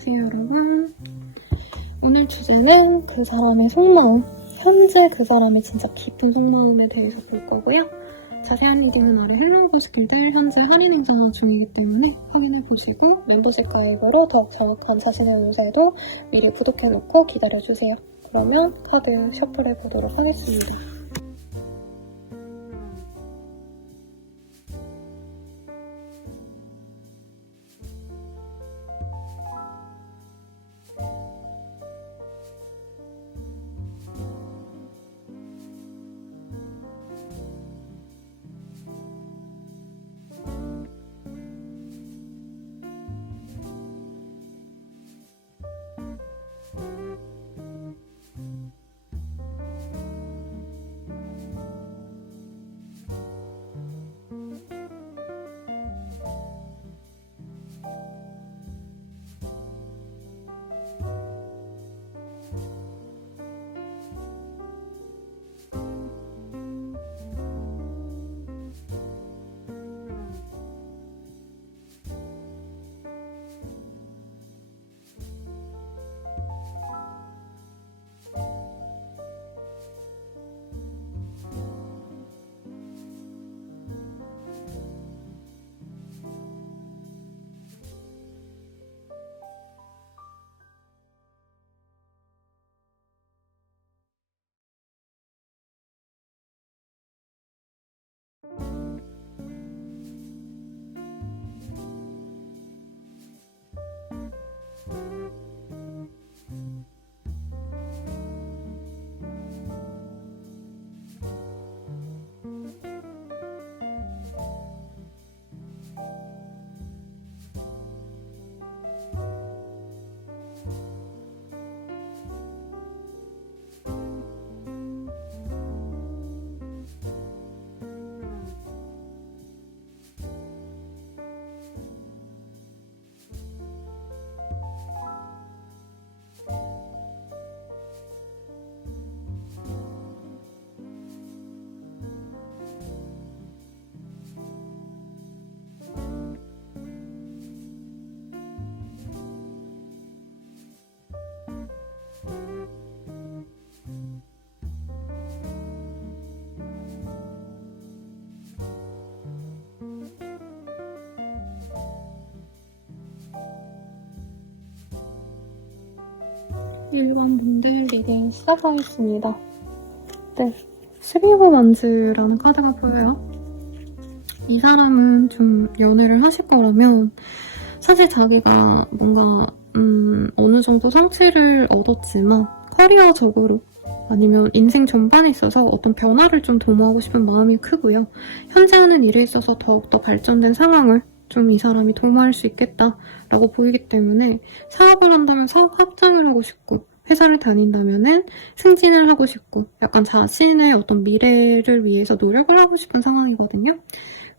안녕하세요 여러분. 오늘 주제는 그 사람의 속마음, 현재 그 사람의 진짜 깊은 속마음에 대해서 볼 거고요. 자세한 리딩은 아래 헬로우 스킬들 현재 할인 행사 중이기 때문에 확인해보시고 멤버십 가입으로 더욱 정확한 자신의 운세도 미리 구독해놓고 기다려주세요. 그러면 카드 셔플해보도록 하겠습니다. 일반분들 리딩 시작하겠습니다. 네, 12호 만즈라는 카드가 보여요. 이 사람은 좀 연애를 하실 거라면 사실 자기가 뭔가 어느 정도 성취를 얻었지만 커리어적으로 아니면 인생 전반에 있어서 어떤 변화를 좀 도모하고 싶은 마음이 크고요. 현재 하는 일에 있어서 더욱더 발전된 상황을 좀 이 사람이 도모할 수 있겠다라고 보이기 때문에 사업을 한다면 사업 확장을 하고 싶고 회사를 다닌다면은 승진을 하고 싶고 약간 자신의 어떤 미래를 위해서 노력을 하고 싶은 상황이거든요.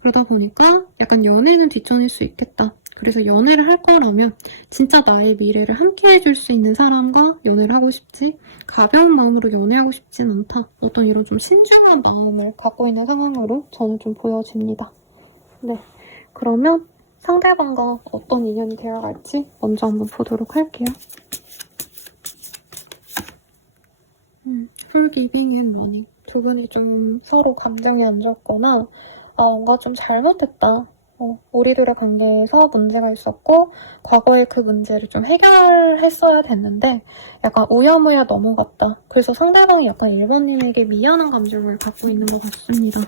그러다 보니까 약간 연애는 뒷전일 수 있겠다. 그래서 연애를 할 거라면 진짜 나의 미래를 함께 해줄 수 있는 사람과 연애를 하고 싶지 가벼운 마음으로 연애하고 싶진 않다. 어떤 이런 좀 신중한 마음을 갖고 있는 상황으로 저는 좀 보여집니다. 네, 그러면 상대방과 어떤 인연이 되어갈지 먼저 한번 보도록 할게요. Forgiving and Running. 두 분이 좀 서로 감정이 안 좋았거나 뭔가 좀 잘못했다. 우리들의 관계에서 문제가 있었고 과거에 그 문제를 좀 해결했어야 됐는데 약간 우여무여 넘어갔다. 그래서 상대방이 약간 1번님에게 미안한 감정을 갖고 있는 것 같습니다.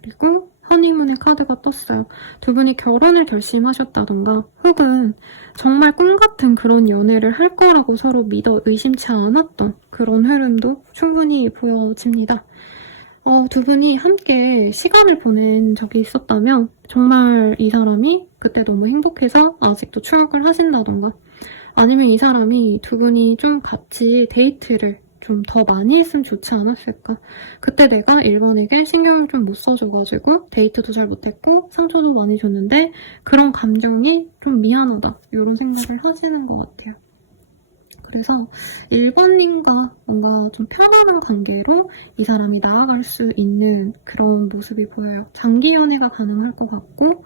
그리고 허니문의 카드가 떴어요. 두 분이 결혼을 결심하셨다던가 혹은 정말 꿈같은 그런 연애를 할 거라고 서로 믿어 의심치 않았던 그런 흐름도 충분히 보여집니다. 두 분이 함께 시간을 보낸 적이 있었다면 정말 이 사람이 그때 너무 행복해서 아직도 추억을 하신다던가 아니면 이 사람이 두 분이 좀 같이 데이트를 좀 더 많이 했으면 좋지 않았을까. 그때 내가 1번에게 신경을 좀 못 써줘가지고 데이트도 잘 못했고 상처도 많이 줬는데 그런 감정이 좀 미안하다 이런 생각을 하시는 것 같아요. 그래서 1번님과 뭔가 좀 편안한 관계로 이 사람이 나아갈 수 있는 그런 모습이 보여요. 장기 연애가 가능할 것 같고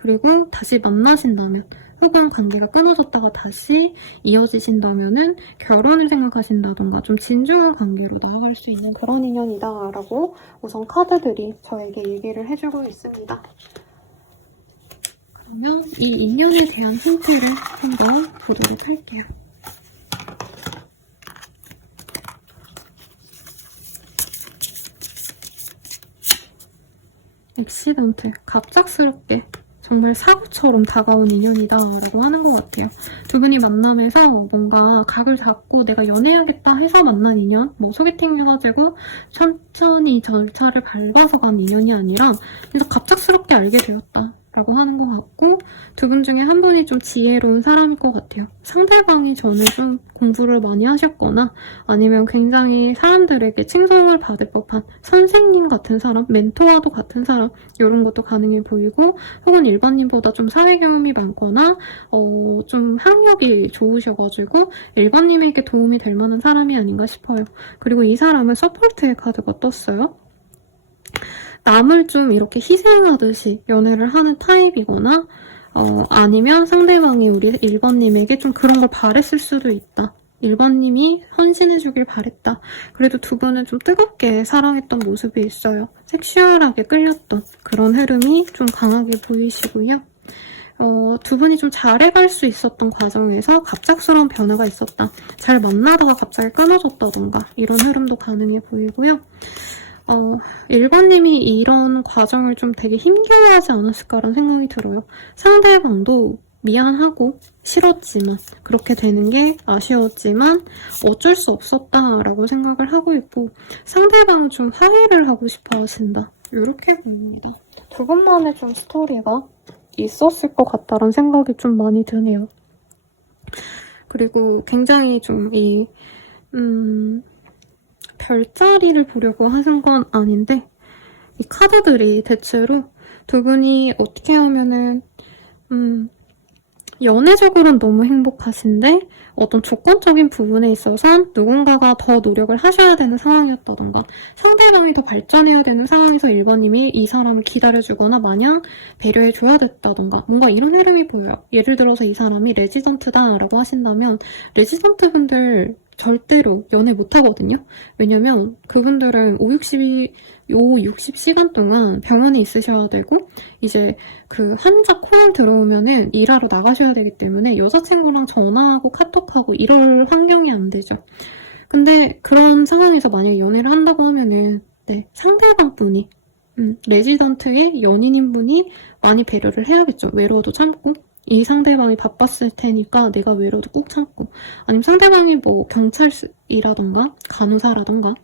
그리고 다시 만나신다면, 혹은 관계가 끊어졌다가 다시 이어지신다면은 결혼을 생각하신다던가 좀 진중한 관계로 나아갈 수 있는 그런 인연이다라고 우선 카드들이 저에게 얘기를 해주고 있습니다. 그러면 이 인연에 대한 힌트를 한번 보도록 할게요. 액시던트, 갑작스럽게 정말 사고처럼 다가온 인연이다라고 하는 것 같아요. 두 분이 만나면서 뭔가 각을 잡고 내가 연애하겠다 해서 만난 인연, 뭐 소개팅 해가지고 천천히 절차를 밟아서 간 인연이 아니라 그래서 갑작스럽게 알게 되었다. 라고 하는 것 같고, 두 분 중에 한 분이 좀 지혜로운 사람일 것 같아요. 상대방이 전에 좀 공부를 많이 하셨거나 아니면 굉장히 사람들에게 칭송을 받을 법한 선생님 같은 사람, 멘토와도 같은 사람, 이런 것도 가능해 보이고, 혹은 일반인보다 좀 사회 경험이 많거나 좀 학력이 좋으셔가지고 일반인에게 도움이 될 만한 사람이 아닌가 싶어요. 그리고 이 사람은 서포트의 카드가 떴어요. 남을 좀 이렇게 희생하듯이 연애를 하는 타입이거나 아니면 상대방이 우리 1번님에게 좀 그런 걸 바랬을 수도 있다. 1번님이 헌신해주길 바랬다. 그래도 두 분은 좀 뜨겁게 사랑했던 모습이 있어요. 섹슈얼하게 끌렸던 그런 흐름이 좀 강하게 보이시고요. 두 분이 좀 잘해갈 수 있었던 과정에서 갑작스러운 변화가 있었다. 잘 만나다가 갑자기 끊어졌다던가 이런 흐름도 가능해 보이고요. 1번님이 이런 과정을 좀 되게 힘겨워하지 않았을까라는 생각이 들어요. 상대방도 미안하고 싫었지만 그렇게 되는 게 아쉬웠지만 어쩔 수 없었다라고 생각을 하고 있고 상대방은 좀 화해를 하고 싶어 하신다. 이렇게 보입니다. 두 분만의 좀 스토리가 있었을 것 같다라는 생각이 좀 많이 드네요. 그리고 굉장히 좀 별자리를 보려고 하신 건 아닌데 이 카드들이 대체로 두 분이 어떻게 하면은 연애적으로는 너무 행복하신데 어떤 조건적인 부분에 있어서 누군가가 더 노력을 하셔야 되는 상황이었다던가 상대방이 더 발전해야 되는 상황에서 1번님이 이 사람을 기다려주거나 마냥 배려해줘야 됐다던가 뭔가 이런 흐름이 보여요. 예를 들어서 이 사람이 레지던트다라고 하신다면 레지던트 분들 절대로 연애 못하거든요. 왜냐면 그분들은 60시간 동안 병원에 있으셔야 되고 이제 그 환자 콜 들어오면은 일하러 나가셔야 되기 때문에 여자친구랑 전화하고 카톡하고 이럴 환경이 안 되죠. 근데 그런 상황에서 만약에 연애를 한다고 하면은 상대방 분이 레지던트의 연인인 분이 많이 배려를 해야겠죠. 외로워도 참고 이 상대방이 바빴을 테니까 내가 외로워도 꾹 참고 아니면 상대방이 뭐 경찰이라던가 간호사라던가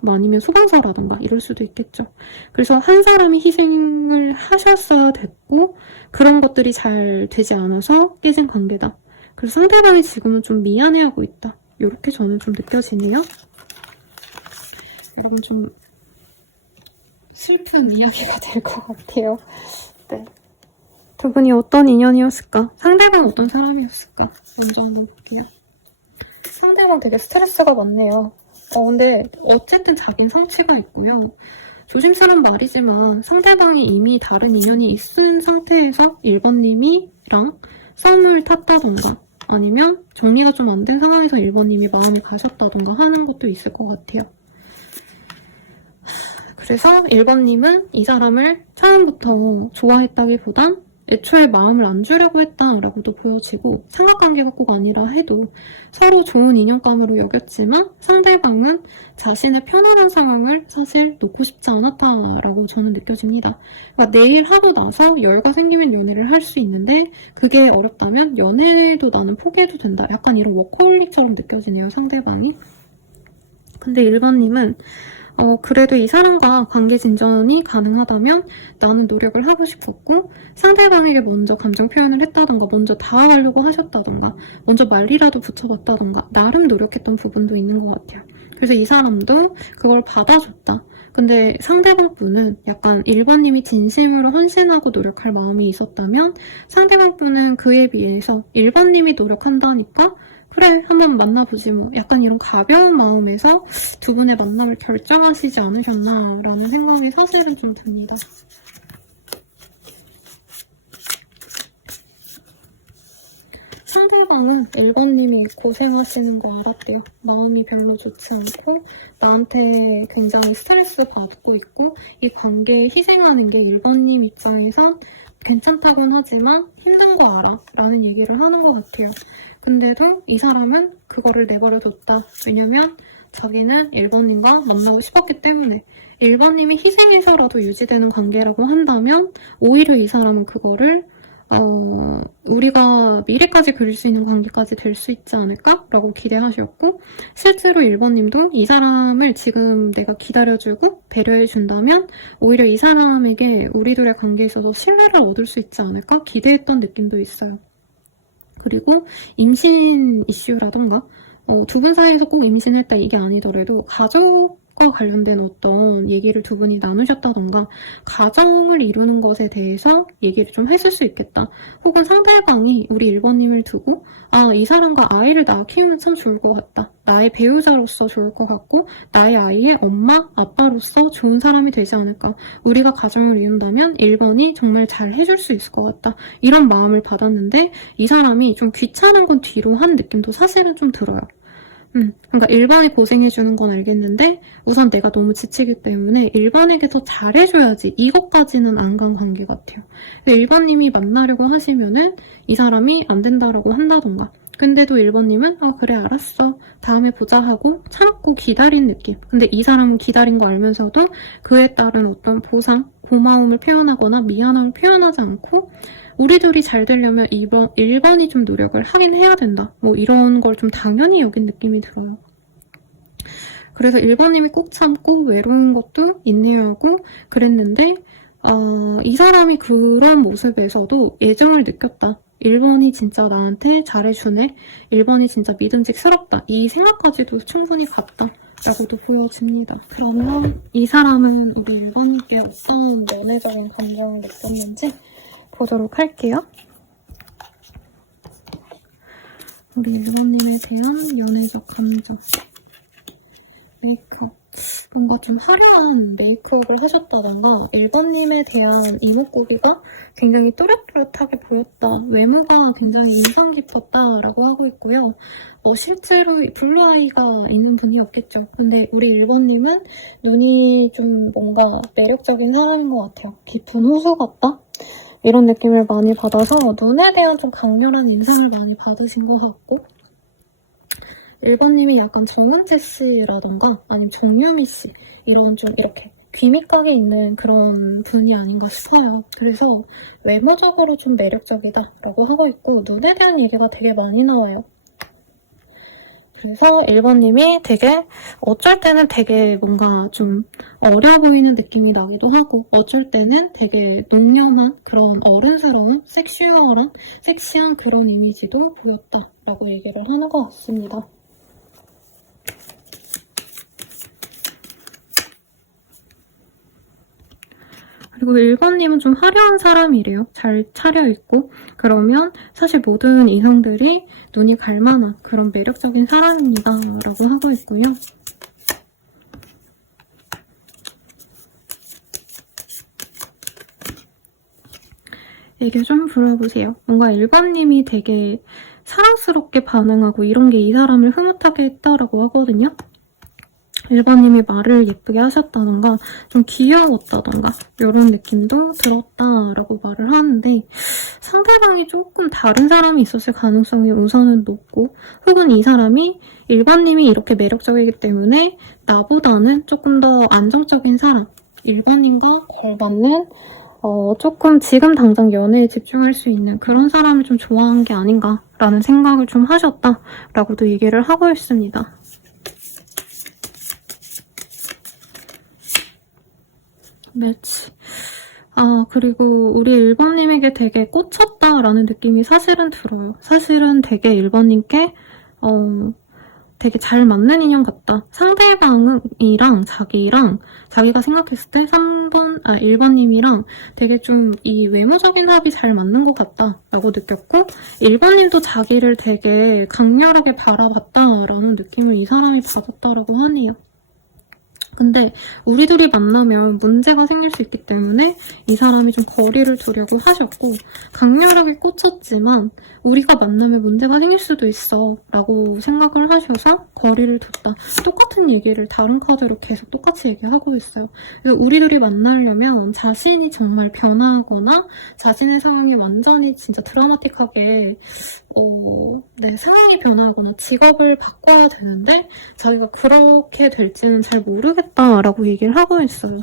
뭐 아니면 소방서라던가 이럴 수도 있겠죠. 그래서 한 사람이 희생을 하셨어야 됐고 그런 것들이 잘 되지 않아서 깨진 관계다. 그래서 상대방이 지금은 좀 미안해하고 있다. 이렇게 저는 좀 느껴지네요. 여러분 좀 슬픈 이야기가 될 것 같아요. 네. 두 분이 어떤 인연이었을까? 상대방 어떤 사람이었을까? 먼저 한번 볼게요. 상대방 되게 스트레스가 많네요. 근데 어쨌든 자기는 성취가 있고요. 조심스러운 말이지만 상대방이 이미 다른 인연이 있은 상태에서 1번님이랑 썸을 탔다던가 아니면 정리가 좀 안 된 상황에서 1번님이 마음을 가셨다던가 하는 것도 있을 것 같아요. 그래서 1번님은 이 사람을 처음부터 좋아했다기보단 애초에 마음을 안 주려고 했다라고도 보여지고 삼각관계가 꼭 아니라 해도 서로 좋은 인연감으로 여겼지만 상대방은 자신의 편안한 상황을 사실 놓고 싶지 않았다라고 저는 느껴집니다. 그러니까 내일 하고 나서 여유가 생기면 연애를 할 수 있는데 그게 어렵다면 연애도 나는 포기해도 된다. 약간 이런 워커홀릭처럼 느껴지네요, 상대방이. 근데 1번님은 그래도 이 사람과 관계 진전이 가능하다면 나는 노력을 하고 싶었고 상대방에게 먼저 감정 표현을 했다던가 먼저 다가가려고 하셨다던가 먼저 말이라도 붙여봤다던가 나름 노력했던 부분도 있는 것 같아요. 그래서 이 사람도 그걸 받아줬다. 근데 상대방 분은 약간 1번님이 진심으로 헌신하고 노력할 마음이 있었다면 상대방 분은 그에 비해서 1번님이 노력한다니까 그래 한번 만나보지 뭐 약간 이런 가벼운 마음에서 두 분의 만남을 결정하시지 않으셨나라는 생각이 사실은 좀 듭니다. 상대방은 1번님이 고생하시는 거 알았대요. 마음이 별로 좋지 않고 나한테 굉장히 스트레스 받고 있고 이 관계에 희생하는 게 1번님 입장에선 괜찮다곤 하지만 힘든 거 알아 라는 얘기를 하는 것 같아요. 근데도 이 사람은 그거를 내버려뒀다. 왜냐면 자기는 1번님과 만나고 싶었기 때문에 1번님이 희생해서라도 유지되는 관계라고 한다면 오히려 이 사람은 그거를 우리가 미래까지 그릴 수 있는 관계까지 될 수 있지 않을까? 라고 기대하셨고 실제로 1번님도 이 사람을 지금 내가 기다려주고 배려해준다면 오히려 이 사람에게 우리들의 관계에 있어서 신뢰를 얻을 수 있지 않을까? 기대했던 느낌도 있어요. 그리고 임신 이슈라던가 두 분 사이에서 꼭 임신했다 이게 아니더라도 가족과 관련된 어떤 얘기를 두 분이 나누셨다던가 가정을 이루는 것에 대해서 얘기를 좀 했을 수 있겠다. 혹은 상대방이 우리 1번님을 두고 이 사람과 아이를 낳아 키우면 참 좋을 것 같다. 나의 배우자로서 좋을 것 같고 나의 아이의 엄마, 아빠로서 좋은 사람이 되지 않을까. 우리가 가정을 이룬다면 1번이 정말 잘 해줄 수 있을 것 같다. 이런 마음을 받았는데 이 사람이 좀 귀찮은 건 뒤로 한 느낌도 사실은 좀 들어요. 그러니까 1번이 고생해주는 건 알겠는데 우선 내가 너무 지치기 때문에 1번에게 더 잘해줘야지 이것까지는 안 간 관계 같아요. 1번님이 만나려고 하시면은 이 사람이 안 된다라고 한다던가 근데도 1번님은 그래 알았어 다음에 보자 하고 참고 기다린 느낌. 근데 이 사람은 기다린 거 알면서도 그에 따른 어떤 보상, 고마움을 표현하거나 미안함을 표현하지 않고 우리들이 잘 되려면 1번이 좀 노력을 하긴 해야 된다. 뭐 이런 걸 좀 당연히 여긴 느낌이 들어요. 그래서 1번님이 꼭 참고 외로운 것도 인내하고 그랬는데 이 사람이 그런 모습에서도 애정을 느꼈다. 1번이 진짜 나한테 잘해주네. 1번이 진짜 믿음직스럽다. 이 생각까지도 충분히 갔다. 라고도 보여집니다. 그러면 이 사람은 우리 1번님께 어떤 연애적인 감정을 느꼈는지 보도록 할게요. 우리 1번님에 대한 연애적 감정. 메이크업. 뭔가 좀 화려한 메이크업을 하셨다던가 1번님에 대한 이목구비가 굉장히 또렷또렷하게 보였다. 외모가 굉장히 인상 깊었다라고 하고 있고요. 실제로 블루 아이가 있는 분이었겠죠. 근데 우리 1번님은 눈이 좀 뭔가 매력적인 사람인 것 같아요. 깊은 호수 같다? 이런 느낌을 많이 받아서 눈에 대한 좀 강렬한 인상을 많이 받으신 것 같고 1번님이 약간 정은채 씨라던가 아니면 정유미 씨 이런 좀 이렇게 귀밑각에 있는 그런 분이 아닌가 싶어요. 그래서 외모적으로 좀 매력적이다라고 하고 있고 눈에 대한 얘기가 되게 많이 나와요. 그래서 1번님이 되게 어쩔 때는 되게 뭔가 좀 어려 보이는 느낌이 나기도 하고 어쩔 때는 되게 농염한 그런 어른스러운 섹시한 그런 이미지도 보였다라고 얘기를 하는 것 같습니다. 그리고 1번님은 좀 화려한 사람이래요. 잘 차려입고 그러면 사실 모든 이성들이 눈이 갈 만한 그런 매력적인 사람입니다. 라고 하고 있고요. 얘기 좀 들어보세요. 뭔가 1번님이 되게 사랑스럽게 반응하고 이런 게 이 사람을 흐뭇하게 했다라고 하거든요. 1번님이 말을 예쁘게 하셨다던가 좀 귀여웠다던가 이런 느낌도 들었다라고 말을 하는데 상대방이 조금 다른 사람이 있었을 가능성이 우선은 높고 혹은 이 사람이 1번님이 이렇게 매력적이기 때문에 나보다는 조금 더 안정적인 사람 1번님과 걸맞는 조금 지금 당장 연애에 집중할 수 있는 그런 사람을 좀 좋아한 게 아닌가라는 생각을 좀 하셨다라고도 얘기를 하고 있습니다. 매치. 그리고 우리 1번님에게 되게 꽂혔다라는 느낌이 사실은 들어요. 사실은 되게 1번님께 되게 잘 맞는 인연 같다. 상대방이랑 자기가 생각했을 때 1번님이랑 되게 좀 이 외모적인 합이 잘 맞는 것 같다라고 느꼈고 1번님도 자기를 되게 강렬하게 바라봤다라는 느낌을 이 사람이 받았다라고 하네요. 근데 우리 둘이 만나면 문제가 생길 수 있기 때문에 이 사람이 좀 거리를 두려고 하셨고 강렬하게 꽂혔지만 우리가 만나면 문제가 생길 수도 있어 라고 생각을 하셔서 거리를 뒀다. 똑같은 얘기를 다른 카드로 계속 똑같이 얘기하고 있어요. 그래서 우리 둘이 만나려면 자신이 정말 변화하거나 자신의 상황이 완전히 진짜 드라마틱하게 네, 상황이 변화하거나 직업을 바꿔야 되는데 자기가 그렇게 될지는 잘 모르겠다라고 얘기를 하고 있어요.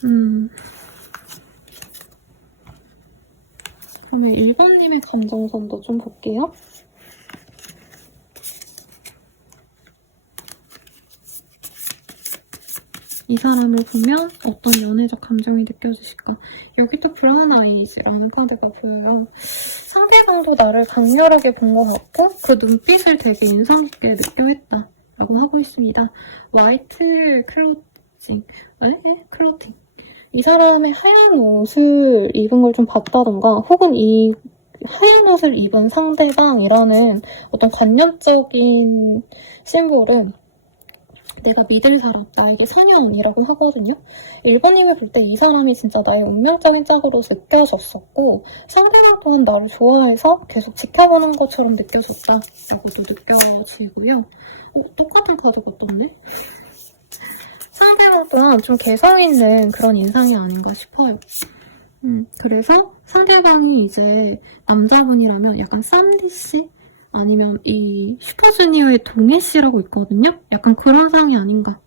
그러면 1번님의 감정선도 좀 볼게요. 이 사람을 보면 어떤 연애적 감정이 느껴지실까? 여기도 브라운 아이즈라는 카드가 보여요. 상대방도 나를 강렬하게 본 것 같고 그 눈빛을 되게 인상 깊게 느껴했다 라고 하고 있습니다. 화이트 클로팅. 이 사람의 하얀 옷을 입은 걸 좀 봤다던가 혹은 이 하얀 옷을 입은 상대방이라는 어떤 관념적인 심볼은 내가 믿을 사람, 나에게 선녀언니라고 하거든요. 1번님이 볼 때 이 사람이 진짜 나의 운명적인 짝으로 느껴졌었고 상대방 또한 나를 좋아해서 계속 지켜보는 것처럼 느껴졌다라고도 느껴지고요. 똑같은 카드가 떴네? 상대방 또한 좀 개성 있는 그런 인상이 아닌가 싶어요. 그래서 상대방이 이제 남자분이라면 약간 쌈디씨? 아니면 이 슈퍼주니어의 동해씨라고 있거든요? 약간 그런 상이 아닌가.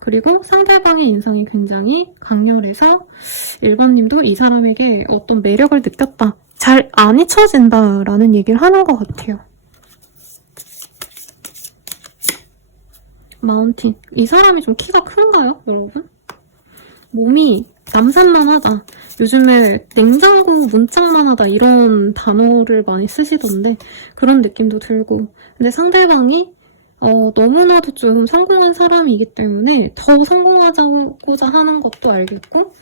그리고 상대방의 인상이 굉장히 강렬해서 1번님도 이 사람에게 어떤 매력을 느꼈다. 잘 안 잊혀진다라는 얘기를 하는 것 같아요. 마운틴. 이 사람이 좀 키가 큰가요, 여러분? 몸이 남산만 하다. 요즘에 냉장고 문짝만 하다 이런 단어를 많이 쓰시던데 그런 느낌도 들고 근데 상대방이 너무나도 좀 성공한 사람이기 때문에 더 성공하고자 하는 것도 알겠고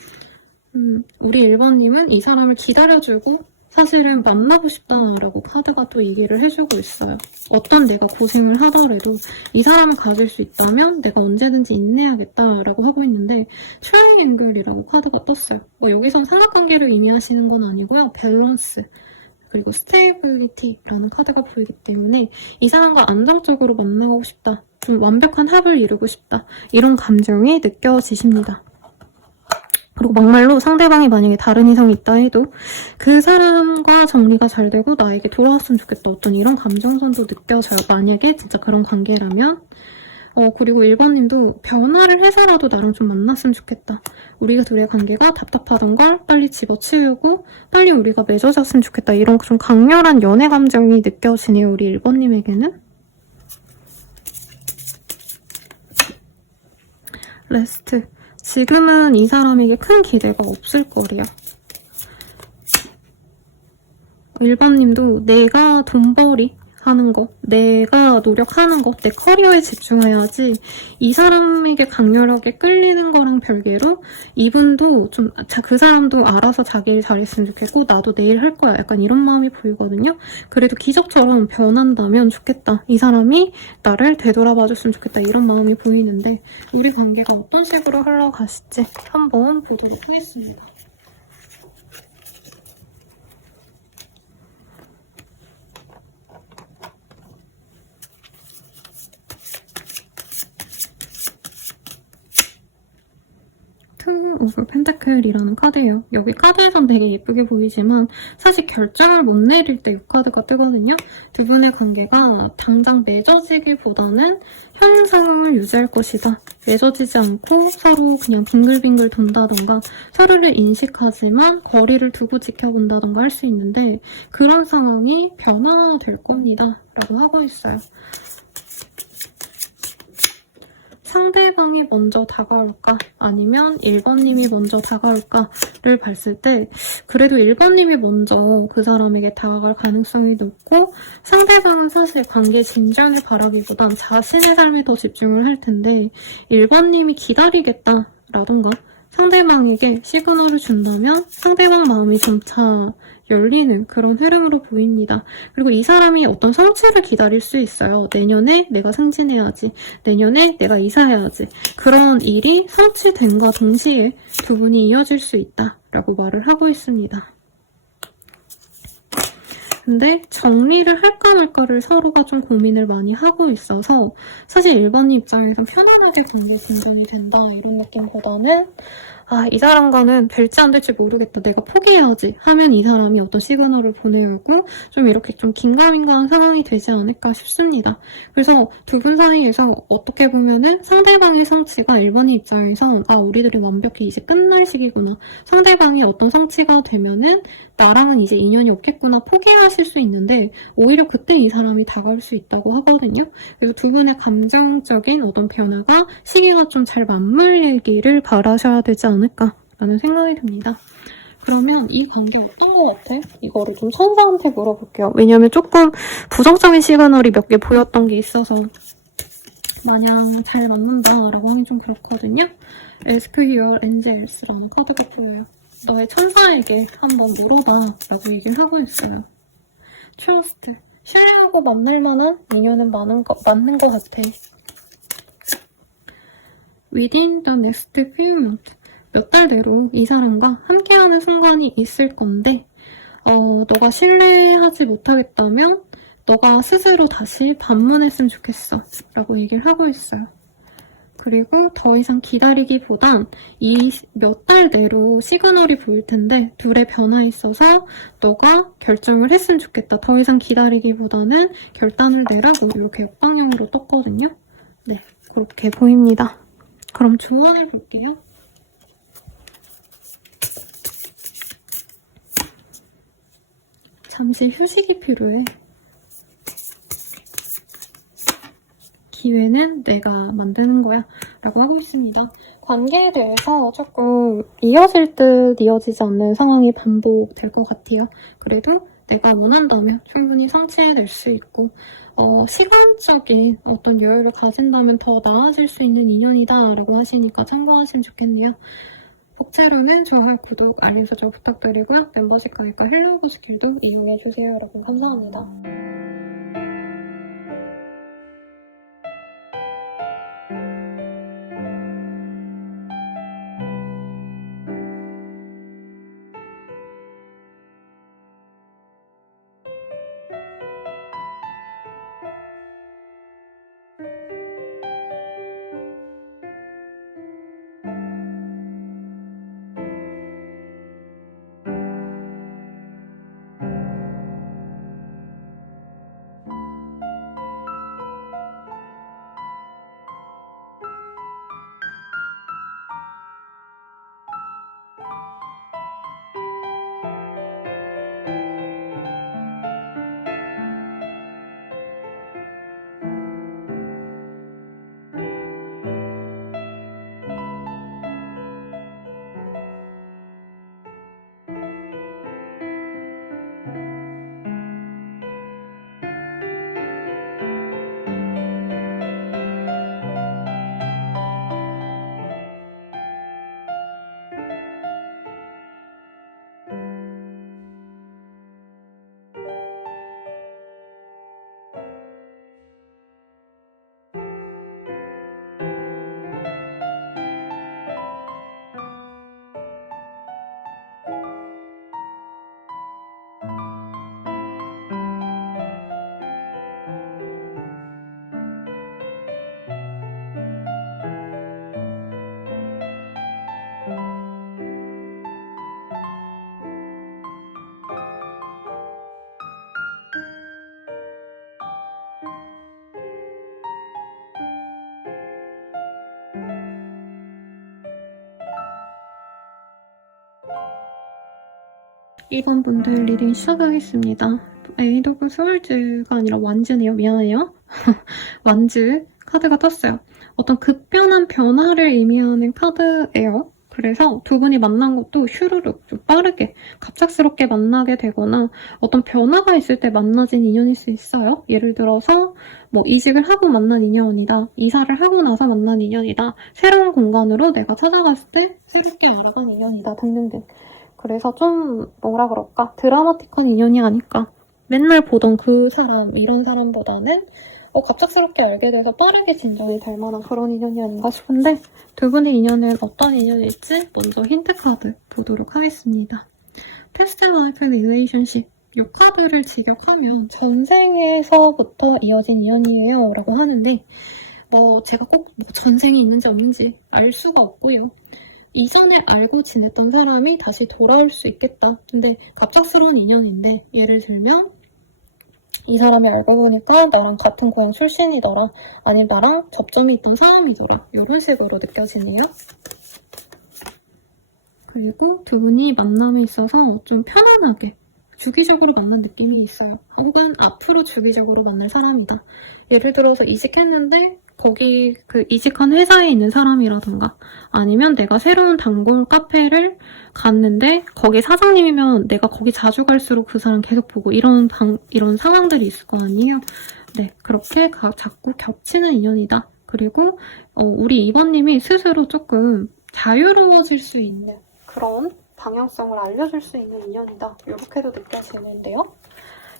우리 1번님은 이 사람을 기다려주고 사실은 만나고 싶다라고 카드가 또 얘기를 해주고 있어요. 어떤 내가 고생을 하더라도 이 사람을 가질 수 있다면 내가 언제든지 인내하겠다라고 하고 있는데 트라이앵글이라고 카드가 떴어요. 여기선 삼각관계를 의미하시는 건 아니고요. 밸런스 그리고 스테이빌리티라는 카드가 보이기 때문에 이 사람과 안정적으로 만나고 싶다. 좀 완벽한 합을 이루고 싶다. 이런 감정이 느껴지십니다. 그리고 막말로 상대방이 만약에 다른 이성이 있다 해도 그 사람과 정리가 잘 되고 나에게 돌아왔으면 좋겠다. 어떤 이런 감정선도 느껴져요. 만약에 진짜 그런 관계라면. 그리고 1번님도 변화를 해서라도 나랑 좀 만났으면 좋겠다. 우리가 둘의 관계가 답답하던 걸 빨리 집어치우고 빨리 우리가 맺어졌으면 좋겠다. 이런 좀 강렬한 연애 감정이 느껴지네요. 우리 1번님에게는. 레스트. 지금은 이 사람에게 큰 기대가 없을 거래요. 1번님도 내가 돈벌이 하는 것, 내가 노력하는 것, 내 커리어에 집중해야지 이 사람에게 강렬하게 끌리는 거랑 별개로 이분도 좀 그 사람도 알아서 자기 일 잘했으면 좋겠고 나도 내일 할 거야. 약간 이런 마음이 보이거든요. 그래도 기적처럼 변한다면 좋겠다. 이 사람이 나를 되돌아봐줬으면 좋겠다. 이런 마음이 보이는데 우리 관계가 어떤 식으로 흘러가실지 한번 보도록 하겠습니다. 오브 펜타클이라는 카드예요. 여기 카드에선 되게 예쁘게 보이지만 사실 결정을 못 내릴 때 이 카드가 뜨거든요. 두 분의 관계가 당장 맺어지기보다는 현 상황을 유지할 것이다. 맺어지지 않고 서로 그냥 빙글빙글 돈다던가 서로를 인식하지만 거리를 두고 지켜본다던가 할 수 있는데 그런 상황이 변화될 겁니다. 라고 하고 있어요. 상대방이 먼저 다가올까? 아니면 1번님이 먼저 다가올까?를 봤을 때 그래도 1번님이 먼저 그 사람에게 다가갈 가능성이 높고 상대방은 사실 관계 진전을 바라기보단 자신의 삶에 더 집중을 할 텐데 1번님이 기다리겠다라던가 상대방에게 시그널을 준다면 상대방 마음이 점차 열리는 그런 흐름으로 보입니다. 그리고 이 사람이 어떤 성취를 기다릴 수 있어요. 내년에 내가 승진해야지. 내년에 내가 이사해야지. 그런 일이 성취됨과 동시에 두 분이 이어질 수 있다라고 말을 하고 있습니다. 근데 정리를 할까 말까를 서로가 좀 고민을 많이 하고 있어서 사실 1번 입장에서 편안하게 관계 진전이 된다 이런 느낌보다는 이 사람과는 될지 안 될지 모르겠다. 내가 포기해야지 하면 이 사람이 어떤 시그널을 보내고 좀 이렇게 좀 긴가민가한 상황이 되지 않을까 싶습니다. 그래서 두 분 사이에서 어떻게 보면은 상대방의 성취가 1번의 입장에선 우리들이 완벽히 이제 끝날 시기구나. 상대방이 어떤 성취가 되면은 나랑은 이제 인연이 없겠구나 포기하실 수 있는데 오히려 그때 이 사람이 다가올 수 있다고 하거든요. 그래서 두 분의 감정적인 어떤 변화가 시기가 좀 잘 맞물리기를 바라셔야 되지 않을까라는 생각이 듭니다. 그러면 이 관계 어떤 것 같아? 이거를 좀 천사한테 물어볼게요. 왜냐면 조금 부정적인 시그널이 몇 개 보였던 게 있어서 마냥 잘 맞는다라고 하긴 좀 그렇거든요. Ask your angels라는 카드가 보여요. 너의 천사에게 한번 물어봐 라고 얘기를 하고 있어요. Trust. 신뢰하고 만날 만한 인연은 맞는 것 같아. Within the next few months. 몇 달 내로 이 사람과 함께하는 순간이 있을 건데 너가 신뢰하지 못하겠다면 너가 스스로 다시 반문했으면 좋겠어 라고 얘기를 하고 있어요. 그리고 더 이상 기다리기보단 이 몇 달 내로 시그널이 보일 텐데 둘의 변화에 있어서 너가 결정을 했으면 좋겠다. 더 이상 기다리기보다는 결단을 내라고 이렇게 역방향으로 떴거든요. 네, 그렇게 보입니다. 그럼 조언을 볼게요. 잠시 휴식이 필요해. 기회는 내가 만드는 거야 라고 하고 있습니다. 관계에 대해서 조금 이어질 듯 이어지지 않는 상황이 반복될 것 같아요. 그래도 내가 원한다면 충분히 성취해낼 수 있고 시간적인 어떤 여유를 가진다면 더 나아질 수 있는 인연이다 라고 하시니까 참고하시면 좋겠네요. 복채로는 좋아요, 구독, 알림 설정 부탁드리고요. 멤버십 가입과 헬로우브 스킬도 이용해주세요. 여러분 감사합니다. 이번 분들 리딩 시작하겠습니다. 에이드 오브 스월즈가 아니라 완즈네요. 미안해요. 완즈 카드가 떴어요. 어떤 급변한 변화를 의미하는 카드예요. 그래서 두 분이 만난 것도 슈르륵 좀 빠르게 갑작스럽게 만나게 되거나 어떤 변화가 있을 때 만나진 인연일 수 있어요. 예를 들어서 뭐 이직을 하고 만난 인연이다. 이사를 하고 나서 만난 인연이다. 새로운 공간으로 내가 찾아갔을 때 새롭게 알아간 인연이다. 등등등. 그래서 좀 뭐라 그럴까? 드라마틱한 인연이 아닐까? 맨날 보던 그 사람, 이런 사람보다는 갑작스럽게 알게 돼서 빠르게 진전이 될 만한 그런 인연이 아닌가 싶은데 두 분의 인연은 어떤 인연일지 먼저 힌트 카드 보도록 하겠습니다. Past Life Relationship. 이 카드를 직역하면 전생에서부터 이어진 인연이에요 라고 하는데 제가 꼭 전생이 있는지 없는지 알 수가 없고요. 이전에 알고 지냈던 사람이 다시 돌아올 수 있겠다. 근데 갑작스러운 인연인데 예를 들면 이 사람이 알고 보니까 나랑 같은 고향 출신이더라. 아니면 나랑 접점이 있던 사람이더라. 이런 식으로 느껴지네요. 그리고 두 분이 만남에 있어서 좀 편안하게 주기적으로 만난 느낌이 있어요. 혹은 앞으로 주기적으로 만날 사람이다. 예를 들어서 이직했는데 거기 그 이직한 회사에 있는 사람이라던가 아니면 내가 새로운 단골 카페를 갔는데 거기 사장님이면 내가 거기 자주 갈수록 그 사람 계속 보고 이런 상황들이 있을 거 아니에요. 네, 그렇게 자꾸 겹치는 인연이다. 그리고 우리 2번님이 스스로 조금 자유로워질 수 있는 그런 방향성을 알려줄 수 있는 인연이다. 이렇게도 느껴지는데요.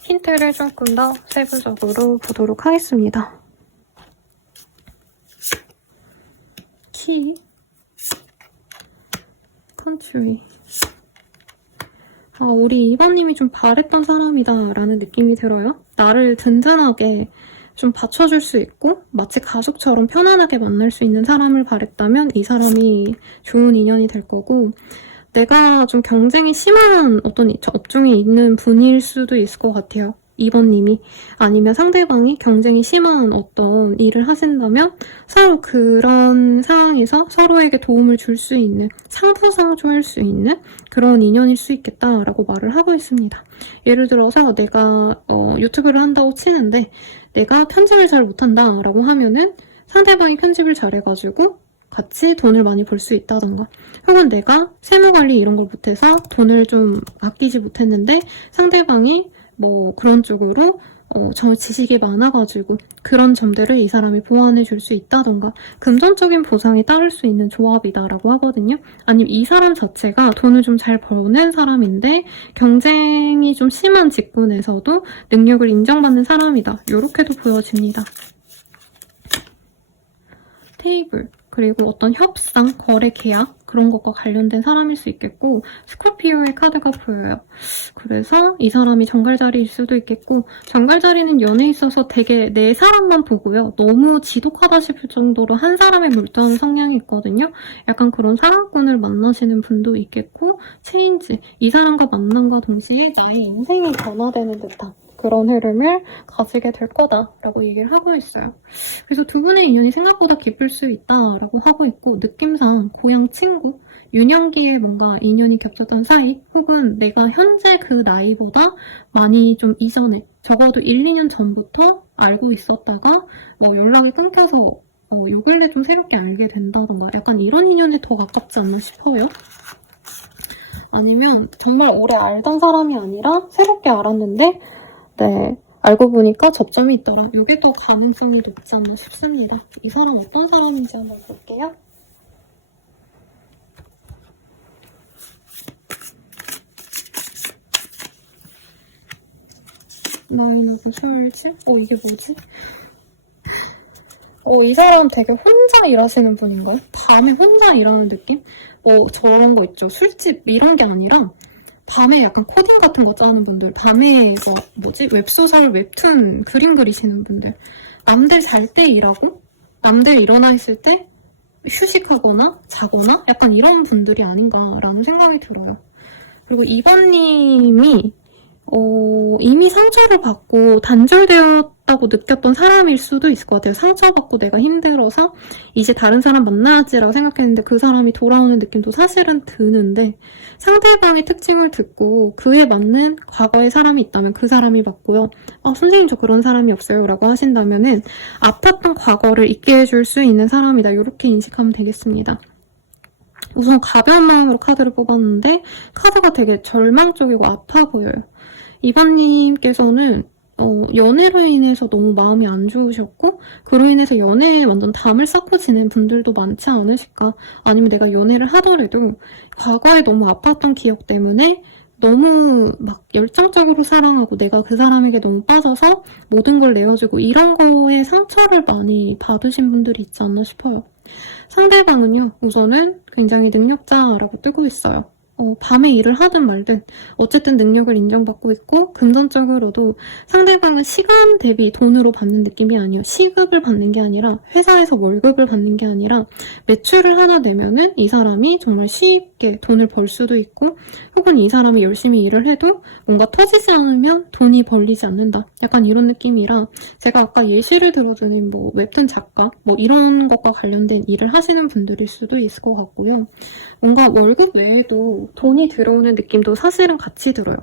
힌트를 조금 더 세부적으로 보도록 하겠습니다. 키, 컨트리. 우리 2번님이 좀 바랬던 사람이다 라는 느낌이 들어요. 나를 든든하게 좀 받쳐줄 수 있고 마치 가족처럼 편안하게 만날 수 있는 사람을 바랬다면 이 사람이 좋은 인연이 될 거고 내가 좀 경쟁이 심한 어떤 업종에 있는 분일 수도 있을 것 같아요. 2번님이. 아니면 상대방이 경쟁이 심한 어떤 일을 하신다면 서로 그런 상황에서 서로에게 도움을 줄 수 있는, 상부상조할 수 있는 그런 인연일 수 있겠다라고 말을 하고 있습니다. 예를 들어서 내가 유튜브를 한다고 치는데 내가 편집을 잘 못한다라고 하면은 상대방이 편집을 잘해가지고 같이 돈을 많이 벌 수 있다던가 혹은 내가 세무관리 이런 걸 못해서 돈을 좀 아끼지 못했는데 상대방이 그런 쪽으로 저 지식이 많아가지고 그런 점들을 이 사람이 보완해 줄 수 있다던가 금전적인 보상이 따를 수 있는 조합이다라고 하거든요. 아니면 이 사람 자체가 돈을 좀 잘 버는 사람인데 경쟁이 좀 심한 직군에서도 능력을 인정받는 사람이다. 이렇게도 보여집니다. 테이블. 그리고 어떤 협상, 거래 계약 그런 것과 관련된 사람일 수 있겠고 스콜피오의 카드가 보여요. 그래서 이 사람이 정갈자리일 수도 있겠고 정갈자리는 연애에 있어서 되게 내 사람만 보고요. 너무 지독하다 싶을 정도로 한 사람에 몰두하는 성향이 있거든요. 약간 그런 사랑꾼을 만나시는 분도 있겠고 체인지, 이 사람과 만남과 동시에 나의 인생이 변화되는 듯한 그런 흐름을 가지게 될 거다라고 얘기를 하고 있어요. 그래서 두 분의 인연이 생각보다 깊을 수 있다라고 하고 있고 느낌상 고향 친구, 유년기에 뭔가 인연이 겹쳤던 사이 혹은 내가 현재 그 나이보다 많이 좀 이전에 적어도 1, 2년 전부터 알고 있었다가 연락이 끊겨서 요 근래 좀 새롭게 알게 된다던가 약간 이런 인연에 더 가깝지 않나 싶어요. 아니면 정말 오래 알던 사람이 아니라 새롭게 알았는데 네, 알고 보니까 접점이 있더라. 이게 더 가능성이 높지 않나 싶습니다. 이 사람 어떤 사람인지 한번 볼게요. 나이 누구 27? 이게 뭐지? 이 사람 되게 혼자 일하시는 분인가요? 밤에 혼자 일하는 느낌? 저런 거 있죠. 술집 이런 게 아니라 밤에 약간 코딩 같은 거 짜는 분들, 밤에 웹소설, 웹툰 그림 그리시는 분들, 남들 잘 때 일하고 남들 일어나 있을 때 휴식하거나 자거나 약간 이런 분들이 아닌가라는 생각이 들어요. 그리고 2번님이 이미 상처를 받고 단절되었다고 느꼈던 사람일 수도 있을 것 같아요. 상처받고 내가 힘들어서 이제 다른 사람 만나야지라고 생각했는데 그 사람이 돌아오는 느낌도 사실은 드는데 상대방의 특징을 듣고 그에 맞는 과거의 사람이 있다면 그 사람이 맞고요. 선생님 저 그런 사람이 없어요 라고 하신다면은 아팠던 과거를 잊게 해줄 수 있는 사람이다. 이렇게 인식하면 되겠습니다. 우선 가벼운 마음으로 카드를 뽑았는데 카드가 되게 절망적이고 아파 보여요. 2번님께서는 연애로 인해서 너무 마음이 안 좋으셨고 그로 인해서 연애에 완전 담을 쌓고 지낸 분들도 많지 않으실까. 아니면 내가 연애를 하더라도 과거에 너무 아팠던 기억 때문에 너무 막 열정적으로 사랑하고 내가 그 사람에게 너무 빠져서 모든 걸 내어주고 이런 거에 상처를 많이 받으신 분들이 있지 않나 싶어요. 상대방은요, 우선은 굉장히 능력자라고 뜨고 있어요. 밤에 일을 하든 말든 어쨌든 능력을 인정받고 있고 금전적으로도 상대방은 시간 대비 돈으로 받는 느낌이 아니에요. 시급을 받는 게 아니라 회사에서 월급을 받는 게 아니라 매출을 하나 내면은 이 사람이 정말 쉽게 돈을 벌 수도 있고 혹은 이 사람이 열심히 일을 해도 뭔가 터지지 않으면 돈이 벌리지 않는다. 약간 이런 느낌이라 제가 아까 예시를 들어주는 뭐 웹툰 작가 뭐 이런 것과 관련된 일을 하시는 분들일 수도 있을 것 같고요. 뭔가 월급 외에도 돈이 들어오는 느낌도 사실은 같이 들어요.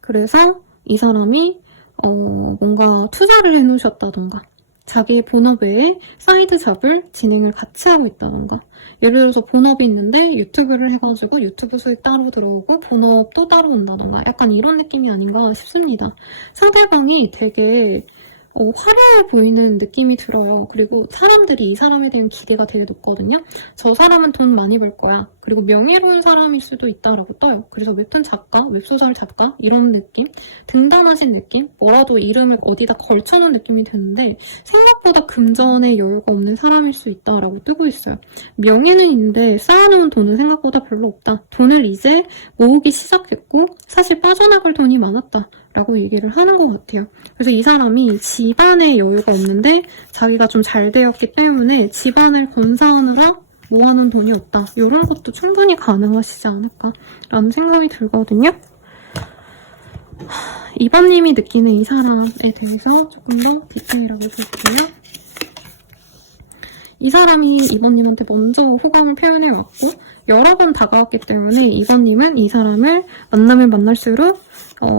그래서 이 사람이 뭔가 투자를 해놓으셨다던가 자기 본업 외에 사이드 잡을 진행을 같이 하고 있다던가 예를 들어서 본업이 있는데 유튜브를 해가지고 유튜브 수익 따로 들어오고 본업도 따로 온다던가 약간 이런 느낌이 아닌가 싶습니다. 상대방이 되게 화려해 보이는 느낌이 들어요. 그리고 사람들이 이 사람에 대한 기대가 되게 높거든요. 저 사람은 돈 많이 벌 거야. 그리고 명예로운 사람일 수도 있다라고 떠요. 그래서 웹툰 작가, 웹소설 작가 이런 느낌? 등단하신 느낌? 뭐라도 이름을 어디다 걸쳐놓은 느낌이 드는데 생각보다 금전의 여유가 없는 사람일 수 있다라고 뜨고 있어요. 명예는 있는데 쌓아놓은 돈은 생각보다 별로 없다. 돈을 이제 모으기 시작했고 사실 빠져나갈 돈이 많았다. 라고 얘기를 하는 것 같아요. 그래서 이 사람이 집안에 여유가 없는데 자기가 좀 잘 되었기 때문에 집안을 건사하느라 모아놓은 돈이 없다. 이런 것도 충분히 가능하시지 않을까라는 생각이 들거든요. 2번님이 느끼는 이 사람에 대해서 조금 더 디테일하게 볼게요. 이 사람이 2번님한테 먼저 호감을 표현해왔고 여러 번 다가왔기 때문에 2번님은 이 사람을 만나면 만날수록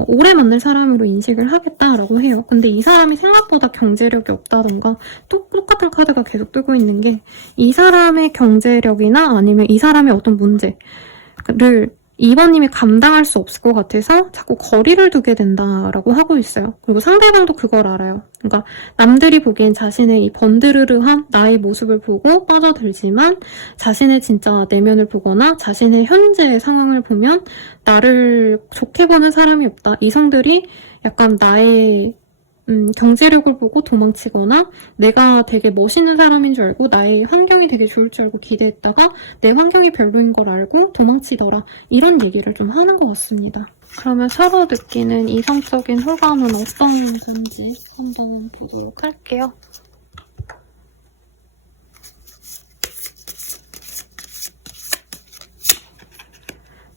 오래 만날 사람으로 인식을 하겠다라고 해요. 근데 이 사람이 생각보다 경제력이 없다던가 똑같은 카드가 계속 뜨고 있는 게 이 사람의 경제력이나 아니면 이 사람의 어떤 문제를 2번님이 감당할 수 없을 것 같아서 자꾸 거리를 두게 된다라고 하고 있어요. 그리고 상대방도 그걸 알아요. 그러니까 남들이 보기엔 자신의 이 번드르르한 나의 모습을 보고 빠져들지만 자신의 진짜 내면을 보거나 자신의 현재 상황을 보면 나를 좋게 보는 사람이 없다. 이성들이 약간 나의 경제력을 보고 도망치거나 내가 되게 멋있는 사람인 줄 알고 나의 환경이 되게 좋을 줄 알고 기대했다가 내 환경이 별로인 걸 알고 도망치더라. 이런 얘기를 좀 하는 것 같습니다. 그러면 서로 느끼는 이성적인 호감은 어떤 건지 한번 보도록 할게요.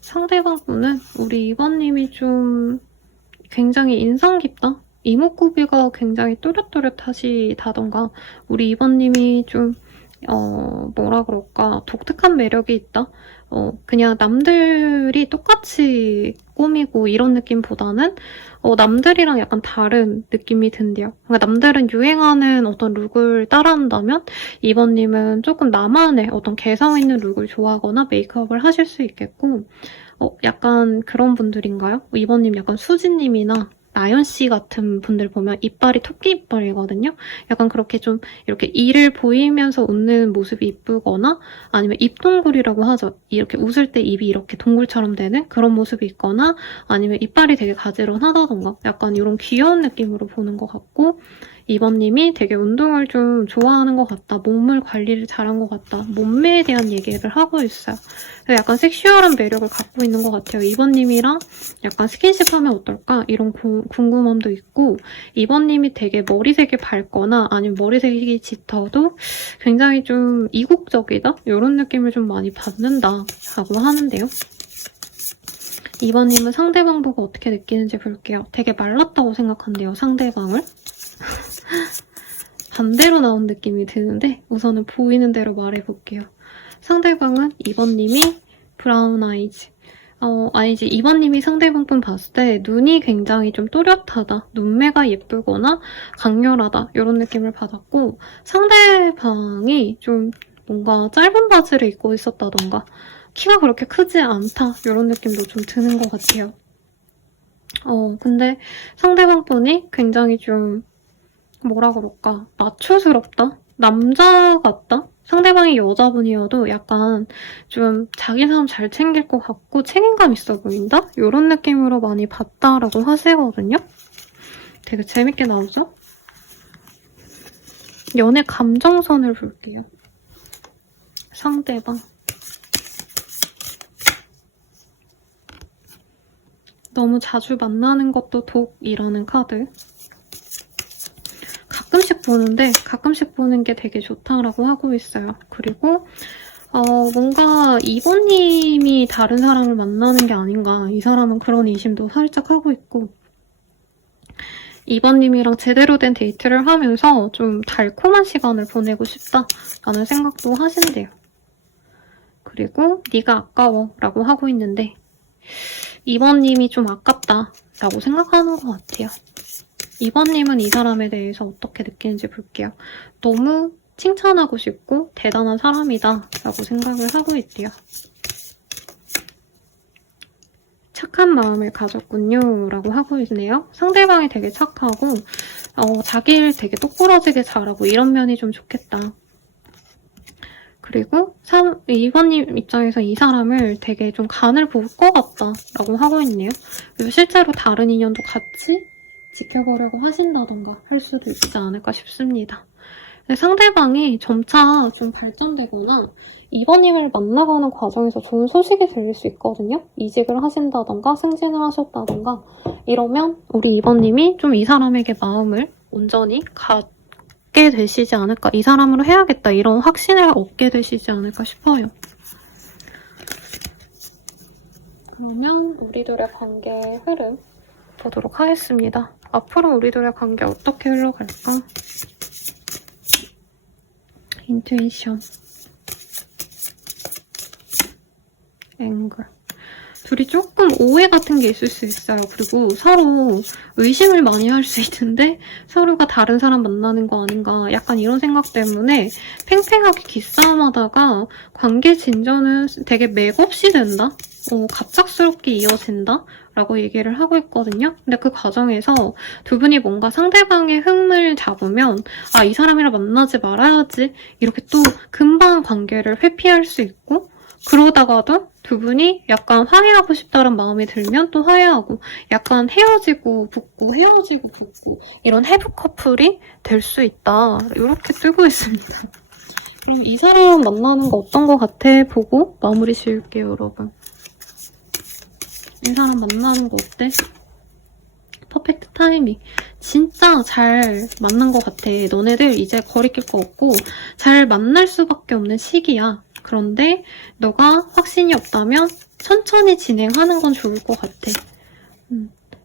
상대방 분은 우리 2번님이 좀 굉장히 인상 깊다? 이목구비가 굉장히 또렷또렷하시다던가 우리 2번님이 좀 뭐라 그럴까 독특한 매력이 있다? 그냥 남들이 똑같이 꾸미고 이런 느낌보다는 남들이랑 약간 다른 느낌이 든대요. 그러니까 남들은 유행하는 어떤 룩을 따라한다면 2번님은 조금 나만의 어떤 개성 있는 룩을 좋아하거나 메이크업을 하실 수 있겠고 약간 그런 분들인가요? 2번님 약간 수지님이나 나연씨 같은 분들 보면 이빨이 토끼 이빨이거든요. 약간 그렇게 좀 이렇게 이를 보이면서 웃는 모습이 이쁘거나 아니면 입동굴이라고 하죠. 이렇게 웃을 때 입이 이렇게 동굴처럼 되는 그런 모습이 있거나 아니면 이빨이 되게 가지런하다던가 약간 이런 귀여운 느낌으로 보는 것 같고 2번님이 되게 운동을 좀 좋아하는 것 같다. 몸을 관리를 잘한 것 같다. 몸매에 대한 얘기를 하고 있어요. 그래서 약간 섹슈얼한 매력을 갖고 있는 것 같아요. 2번님이랑 약간 스킨십 하면 어떨까? 이런 궁금함도 있고 2번님이 되게 머리색이 밝거나 아니면 머리색이 짙어도 굉장히 좀 이국적이다? 이런 느낌을 좀 많이 받는다라고 하는데요. 2번님은 상대방 보고 어떻게 느끼는지 볼게요. 되게 말랐다고 생각한대요, 상대방을. 반대로 나온 느낌이 드는데 우선은 보이는 대로 말해볼게요. 상대방은 2번님이 브라운 아이즈. 아니지 2번님이 상대방 분 봤을 때 눈이 굉장히 좀 또렷하다. 눈매가 예쁘거나 강렬하다. 이런 느낌을 받았고 상대방이 좀 뭔가 짧은 바지를 입고 있었다던가 키가 그렇게 크지 않다. 이런 느낌도 좀 드는 것 같아요. 근데 상대방 분이 굉장히 좀 뭐라 그럴까? 마초스럽다? 남자 같다? 상대방이 여자분이어도 약간 좀 자기 사람 잘 챙길 것 같고 책임감 있어 보인다? 이런 느낌으로 많이 봤다라고 하시거든요? 되게 재밌게 나오죠? 연애 감정선을 볼게요. 상대방. 너무 자주 만나는 것도 독이라는 카드. 가끔씩 보는 게 되게 좋다라고 하고 있어요. 그리고 뭔가 이번님이 다른 사람을 만나는 게 아닌가. 이 사람은 그런 의심도 살짝 하고 있고 이번님이랑 제대로 된 데이트를 하면서 좀 달콤한 시간을 보내고 싶다라는 생각도 하신대요. 그리고 네가 아까워 라고 하고 있는데 이번님이 좀 아깝다라고 생각하는 것 같아요. 이번님은 이 사람에 대해서 어떻게 느끼는지 볼게요. 너무 칭찬하고 싶고 대단한 사람이다 라고 생각을 하고 있대요. 착한 마음을 가졌군요 라고 하고 있네요. 상대방이 되게 착하고 자기 일 되게 똑부러지게 잘하고 이런 면이 좀 좋겠다. 그리고 이번님 입장에서 이 사람을 되게 좀 간을 볼 것 같다라고 하고 있네요. 그리고 실제로 다른 인연도 같이 지켜보려고 하신다던가 할 수도 있지 않을까 싶습니다. 상대방이 점차 좀 발전되거나 이번님을 만나가는 과정에서 좋은 소식이 들릴 수 있거든요. 이직을 하신다던가 승진을 하셨다던가 이러면 우리 이번님이 좀 이 사람에게 마음을 온전히 갖게 되시지 않을까, 이 사람으로 해야겠다 이런 확신을 얻게 되시지 않을까 싶어요. 그러면 우리들의 관계의 흐름 보도록 하겠습니다. 앞으로 우리들의 관계 어떻게 흘러갈까? 인투이션, 앵글. 둘이 조금 오해 같은 게 있을 수 있어요. 그리고 서로 의심을 많이 할 수 있는데 서로가 다른 사람 만나는 거 아닌가 약간 이런 생각 때문에 팽팽하게 기싸움하다가 관계 진전은 되게 맥없이 된다? 갑작스럽게 이어진다? 라고 얘기를 하고 있거든요. 근데 그 과정에서 두 분이 뭔가 상대방의 흠을 잡으면 이 사람이랑 만나지 말아야지 이렇게 또 금방 관계를 회피할 수 있고 그러다가도 두 분이 약간 화해하고 싶다는 마음이 들면 또 화해하고 약간 헤어지고 붙고 헤어지고 붙고 이런 해부 커플이 될 수 있다. 이렇게 뜨고 있습니다. 그럼 이 사람 만나는 거 어떤 거 같아? 보고 마무리 지을게요, 여러분. 이 사람 만나는 거 어때? 퍼펙트 타이밍. 진짜 잘 만난 것 같아. 너네들 이제 거리낄 거 없고 잘 만날 수밖에 없는 시기야. 그런데 너가 확신이 없다면 천천히 진행하는 건 좋을 것 같아.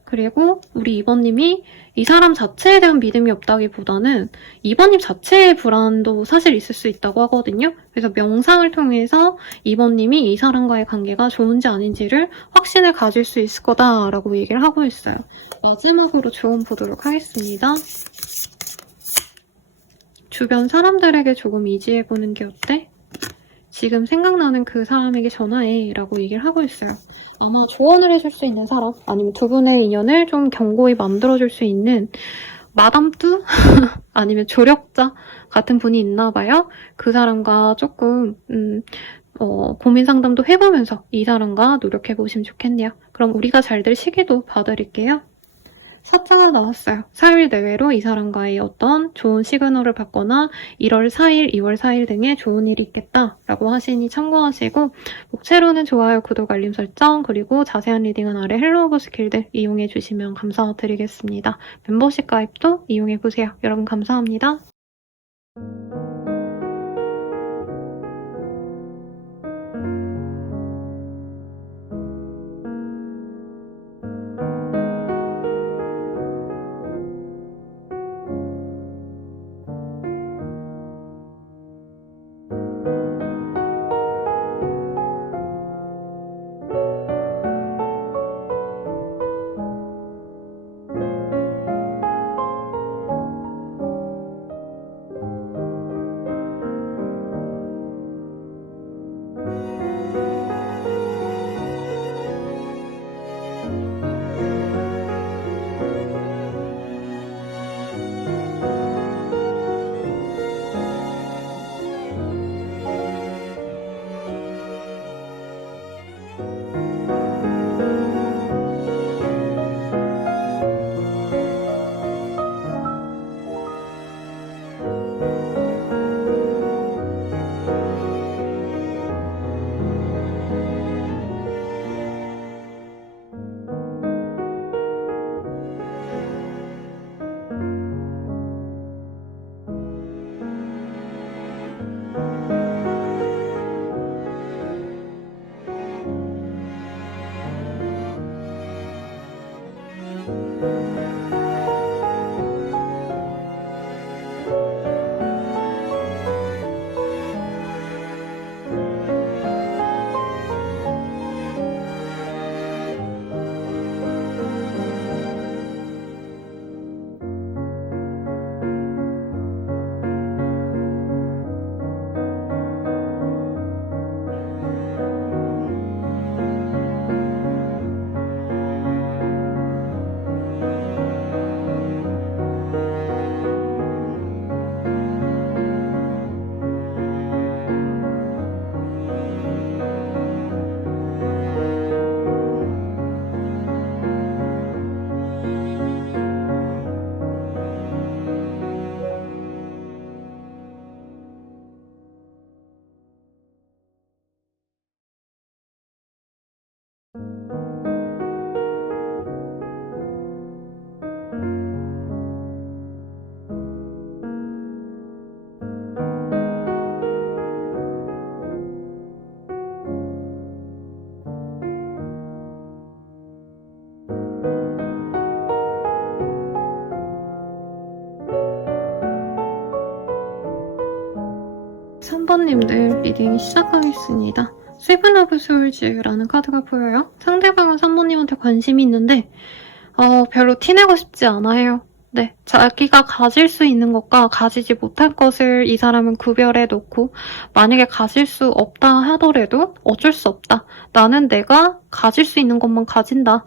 그리고 우리 이번님이 이 사람 자체에 대한 믿음이 없다기보다는 이번님 자체의 불안도 사실 있을 수 있다고 하거든요. 그래서 명상을 통해서 이번님이 이 사람과의 관계가 좋은지 아닌지를 확신을 가질 수 있을 거다라고 얘기를 하고 있어요. 마지막으로 조언 보도록 하겠습니다. 주변 사람들에게 조금 이지해보는 게 어때? 지금 생각나는 그 사람에게 전화해 라고 얘기를 하고 있어요. 아마 조언을 해줄 수 있는 사람 아니면 두 분의 인연을 좀 견고히 만들어줄 수 있는 마담뚜? 아니면 조력자 같은 분이 있나 봐요. 그 사람과 조금 고민 상담도 해보면서 이 사람과 노력해보시면 좋겠네요. 그럼 우리가 잘 될 시기도 봐드릴게요. 사자가 나왔어요. 4일 내외로 이 사람과의 어떤 좋은 시그널을 받거나 1월 4일, 2월 4일 등의 좋은 일이 있겠다라고 하시니 참고하시고 목채로는 좋아요, 구독, 알림 설정 그리고 자세한 리딩은 아래 헬로우버 스킬들 이용해주시면 감사드리겠습니다. 멤버십 가입도 이용해보세요. 여러분 감사합니다. 3번님들 리딩 시작하겠습니다. 세븐 오브 소울즈라는 카드가 보여요. 상대방은 3번님한테 관심이 있는데 별로 티내고 싶지 않아요. 네, 자기가 가질 수 있는 것과 가지지 못할 것을 이 사람은 구별해 놓고 만약에 가질 수 없다 하더라도 어쩔 수 없다. 나는 내가 가질 수 있는 것만 가진다.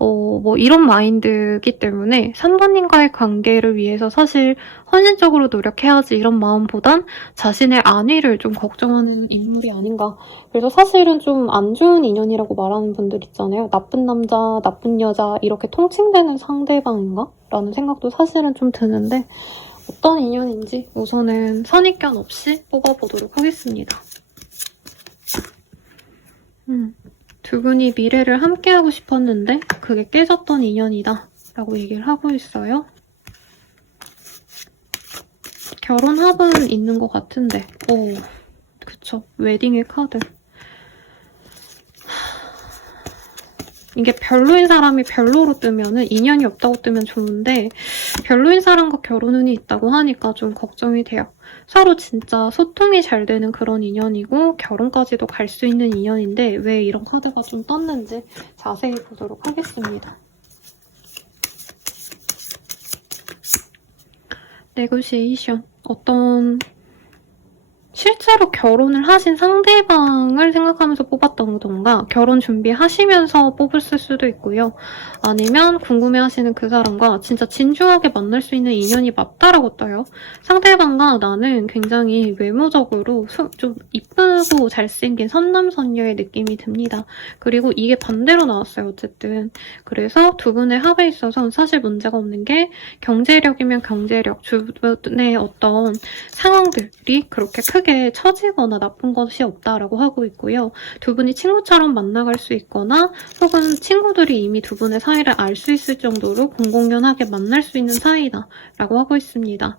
뭐 이런 마인드이기 때문에 3번님과의 관계를 위해서 사실 헌신적으로 노력해야지 이런 마음보단 자신의 안위를 좀 걱정하는 인물이 아닌가. 그래서 사실은 좀 안 좋은 인연이라고 말하는 분들 있잖아요. 나쁜 남자, 나쁜 여자 이렇게 통칭되는 상대방인가? 라는 생각도 사실은 좀 드는데 어떤 인연인지 우선은 선입견 없이 뽑아보도록 하겠습니다. 두 분이 미래를 함께하고 싶었는데 그게 깨졌던 인연이다 라고 얘기를 하고 있어요. 결혼 합은 있는 것 같은데 그쵸. 웨딩의 카드. 이게 별로인 사람이 별로로 뜨면은 인연이 없다고 뜨면 좋은데 별로인 사람과 결혼 운이 있다고 하니까 좀 걱정이 돼요. 서로 진짜 소통이 잘 되는 그런 인연이고 결혼까지도 갈 수 있는 인연인데 왜 이런 카드가 좀 떴는지 자세히 보도록 하겠습니다. 네고시에이션. 어떤 실제로 결혼을 하신 상대방을 생각하면서 뽑았던가 결혼 준비하시면서 뽑았을 수도 있고요. 아니면 궁금해하시는 그 사람과 진짜 진중하게 만날 수 있는 인연이 맞다라고 떠요. 상대방과 나는 굉장히 외모적으로 좀 이쁘고 잘생긴 선남선녀의 느낌이 듭니다. 그리고 이게 반대로 나왔어요. 어쨌든. 그래서 두 분의 합에 있어서 사실 문제가 없는 게 경제력이면 경제력, 주변의 어떤 상황들이 그렇게 크게 처지거나 나쁜 것이 없다라고 하고 있고요. 두 분이 친구처럼 만나갈 수 있거나 혹은 친구들이 이미 두 분의 사이를 알 수 있을 정도로 공공연하게 만날 수 있는 사이다라고 하고 있습니다.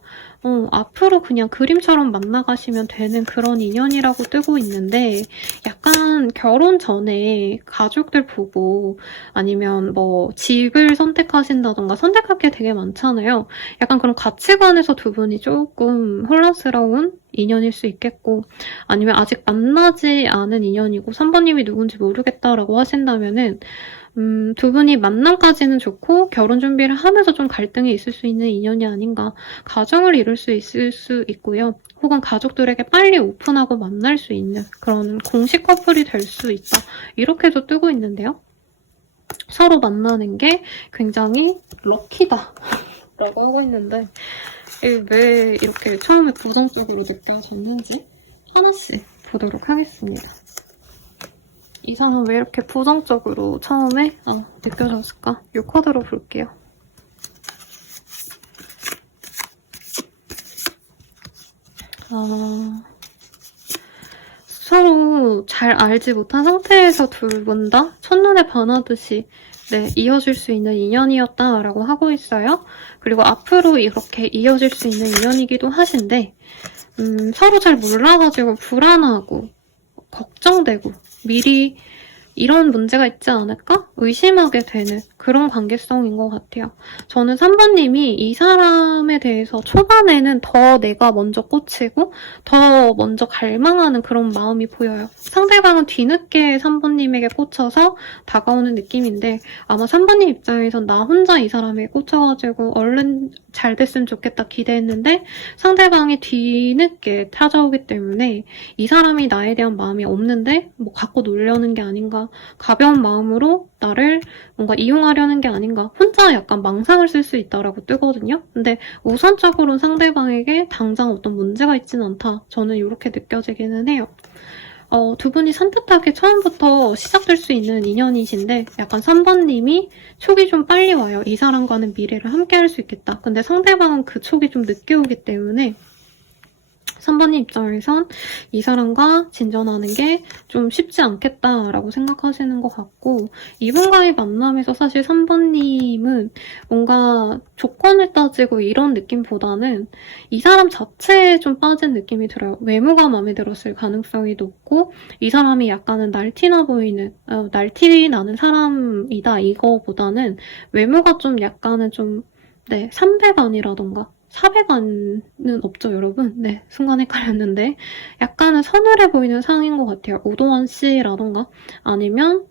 앞으로 그냥 그림처럼 만나가시면 되는 그런 인연이라고 뜨고 있는데 약간 결혼 전에 가족들 보고 아니면 뭐 집을 선택하신다던가 선택할 게 되게 많잖아요. 약간 그런 가치관에서 두 분이 조금 혼란스러운 인연일 수 있겠고 아니면 아직 만나지 않은 인연이고 3번님이 누군지 모르겠다라고 하신다면은 두 분이 만남까지는 좋고 결혼 준비를 하면서 좀 갈등이 있을 수 있는 인연이 아닌가. 가정을 이룰 수 있을 수 있고요. 혹은 가족들에게 빨리 오픈하고 만날 수 있는 그런 공식 커플이 될 수 있다. 이렇게도 뜨고 있는데요. 서로 만나는 게 굉장히 럭키다 라고 하고 있는데 왜 이렇게 처음에 부정적으로 느껴졌는지 하나씩 보도록 하겠습니다. 이 사람 왜 이렇게 부정적으로 처음에 느껴졌을까? 이 카드로 볼게요. 서로 잘 알지 못한 상태에서 둘 분 다 첫눈에 반하듯이 이어질 수 있는 인연이었다라고 하고 있어요. 그리고 앞으로 이렇게 이어질 수 있는 인연이기도 하신데 서로 잘 몰라가지고 불안하고 걱정되고 미리 이런 문제가 있지 않을까? 의심하게 되는 그런 관계성인 것 같아요. 저는 3번님이 이 사람에 대해서 초반에는 더 내가 먼저 꽂히고 더 먼저 갈망하는 그런 마음이 보여요. 상대방은 뒤늦게 3번님에게 꽂혀서 다가오는 느낌인데 아마 3번님 입장에선 나 혼자 이 사람에게 꽂혀가지고 얼른 잘 됐으면 좋겠다 기대했는데 상대방이 뒤늦게 찾아오기 때문에 이 사람이 나에 대한 마음이 없는데 뭐 갖고 놀려는 게 아닌가 가벼운 마음으로 나를 뭔가 이용하려는 게 아닌가 혼자 약간 망상을 쓸 수 있다라고 뜨거든요. 근데 우선적으로는 상대방에게 당장 어떤 문제가 있지는 않다. 저는 이렇게 느껴지기는 해요. 두 분이 산뜻하게 처음부터 시작될 수 있는 인연이신데 약간 3번님이 촉이 좀 빨리 와요. 이 사람과는 미래를 함께 할 수 있겠다. 근데 상대방은 그 촉이 좀 늦게 오기 때문에 3번님 입장에선 이 사람과 진전하는 게 좀 쉽지 않겠다라고 생각하시는 것 같고 이분과의 만남에서 사실 3번님은 뭔가 조건을 따지고 이런 느낌보다는 이 사람 자체에 좀 빠진 느낌이 들어요. 외모가 마음에 들었을 가능성이 높고 이 사람이 약간은 날티나 보이는 날티 나는 사람이다 이거보다는 외모가 좀 약간은 좀 300안이라던가 400원은 없죠, 여러분? 네, 순간 헷갈렸는데. 약간은 서늘해 보이는 상인 것 같아요. 오도원 씨라던가 아니면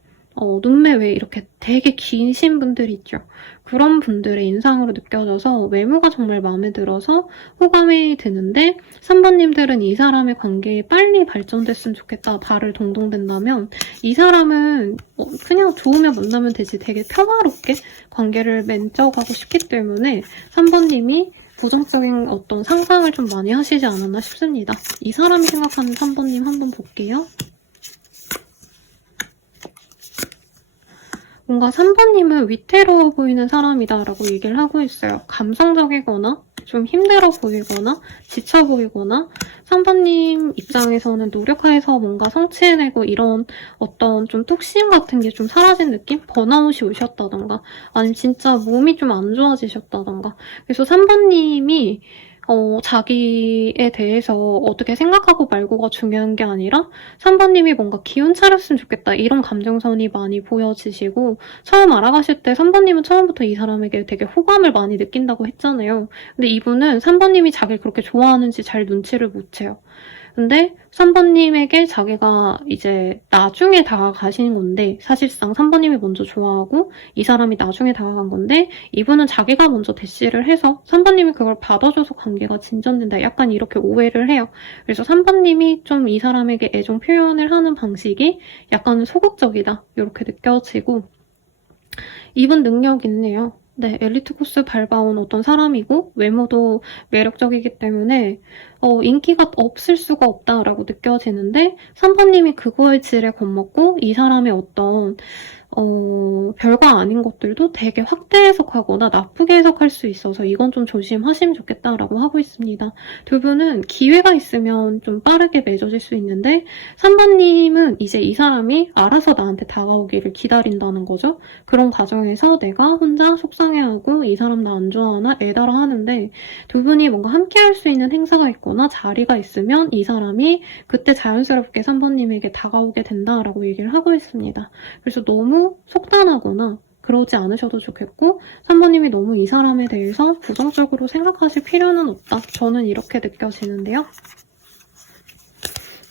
눈매 왜 이렇게 되게 기신 분들 있죠. 그런 분들의 인상으로 느껴져서 외모가 정말 마음에 들어서 호감이 드는데 3번님들은 이 사람의 관계에 빨리 발전됐으면 좋겠다. 발을 동동 댄다면 이 사람은 그냥 좋으면 만나면 되지 되게 평화롭게 관계를 맺어가고 싶기 때문에 3번님이 부정적인 어떤 상상을 좀 많이 하시지 않았나 싶습니다. 이 사람이 생각하는 3번님 한번 볼게요. 뭔가 3번님은 위태로워 보이는 사람이다라고 얘기를 하고 있어요. 감성적이거나 좀 힘들어 보이거나 지쳐 보이거나 3번님 입장에서는 노력해서 뭔가 성취해내고 이런 어떤 좀 뚝심 같은 게 좀 사라진 느낌? 번아웃이 오셨다던가 아니면 진짜 몸이 좀 안 좋아지셨다던가 그래서 3번님이 자기에 대해서 어떻게 생각하고 말고가 중요한 게 아니라 3번님이 뭔가 기운 차렸으면 좋겠다 이런 감정선이 많이 보여지시고 처음 알아가실 때 3번님은 처음부터 이 사람에게 되게 호감을 많이 느낀다고 했잖아요. 근데 이분은 3번님이 자기를 그렇게 좋아하는지 잘 눈치를 못 채요. 근데 3번님에게 자기가 이제 나중에 다가가시는 건데 사실상 3번님이 먼저 좋아하고 이 사람이 나중에 다가간 건데 이분은 자기가 먼저 대시를 해서 3번님이 그걸 받아줘서 관계가 진전된다. 약간 이렇게 오해를 해요. 그래서 3번님이 좀 이 사람에게 애정 표현을 하는 방식이 약간 소극적이다. 이렇게 느껴지고 이분 능력 있네요. 네, 엘리트 코스 밟아온 어떤 사람이고 외모도 매력적이기 때문에 인기가 없을 수가 없다라고 느껴지는데 3번님이 그거의 질에 겁먹고 이 사람의 어떤 별거 아닌 것들도 되게 확대 해석하거나 나쁘게 해석할 수 있어서 이건 좀 조심하시면 좋겠다라고 하고 있습니다. 두 분은 기회가 있으면 좀 빠르게 맺어질 수 있는데 3번님은 이제 이 사람이 알아서 나한테 다가오기를 기다린다는 거죠. 그런 과정에서 내가 혼자 속상해하고 이 사람 나 안 좋아하나 애달아 하는데 두 분이 뭔가 함께 할 수 있는 행사가 있거나 자리가 있으면 이 사람이 그때 자연스럽게 3번님에게 다가오게 된다라고 얘기를 하고 있습니다. 그래서 너무 속단하거나 그러지 않으셔도 좋겠고 3번님이 너무 이 사람에 대해서 부정적으로 생각하실 필요는 없다. 저는 이렇게 느껴지는데요.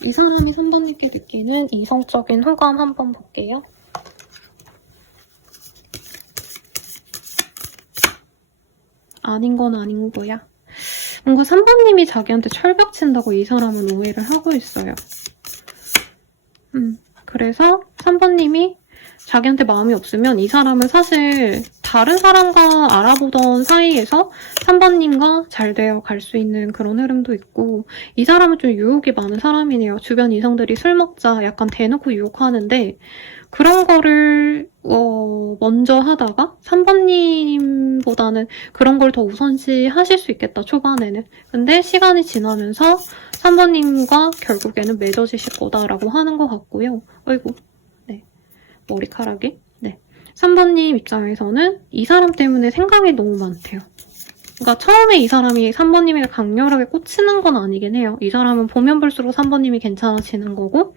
이 사람이 3번님께 느끼는 이성적인 호감 한번 볼게요. 아닌 건 아닌 거야. 뭔가 3번님이 자기한테 철벽 친다고 이 사람은 오해를 하고 있어요. 그래서 3번님이 자기한테 마음이 없으면 이 사람은 사실 다른 사람과 알아보던 사이에서 3번님과 잘 되어 갈 수 있는 그런 흐름도 있고 이 사람은 좀 유혹이 많은 사람이네요. 주변 이성들이 술 먹자 약간 대놓고 유혹하는데 그런 거를 먼저 하다가 3번님보다는 그런 걸 더 우선시 하실 수 있겠다, 초반에는. 근데 시간이 지나면서 3번님과 결국에는 맺어지실 거다라고 하는 것 같고요. 어이구, 네. 머리카락이. 네. 3번님 입장에서는 이 사람 때문에 생각이 너무 많대요. 그러니까 처음에 이 사람이 3번님에게 강렬하게 꽂히는 건 아니긴 해요. 이 사람은 보면 볼수록 3번님이 괜찮아지는 거고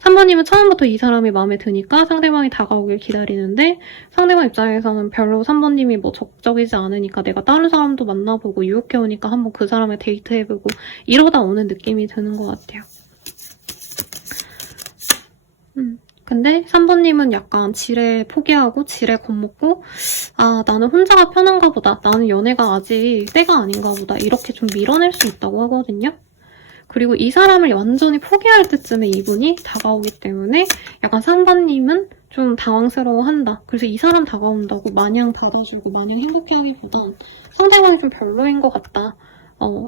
3번님은 처음부터 이 사람이 마음에 드니까 상대방이 다가오길 기다리는데 상대방 입장에서는 별로 3번님이 뭐 적극적이지 않으니까 내가 다른 사람도 만나보고 유혹해오니까 한번 그 사람을 데이트해보고 이러다 오는 느낌이 드는 것 같아요. 근데 3번님은 약간 지레 포기하고 지레 겁먹고 아 나는 혼자가 편한가 보다. 나는 연애가 아직 때가 아닌가 보다. 이렇게 좀 밀어낼 수 있다고 하거든요. 그리고 이 사람을 완전히 포기할 때쯤에 이분이 다가오기 때문에 약간 3번님은 좀 당황스러워한다. 그래서 이 사람 다가온다고 마냥 받아주고 마냥 행복해하기보단 상대방이 좀 별로인 것 같다.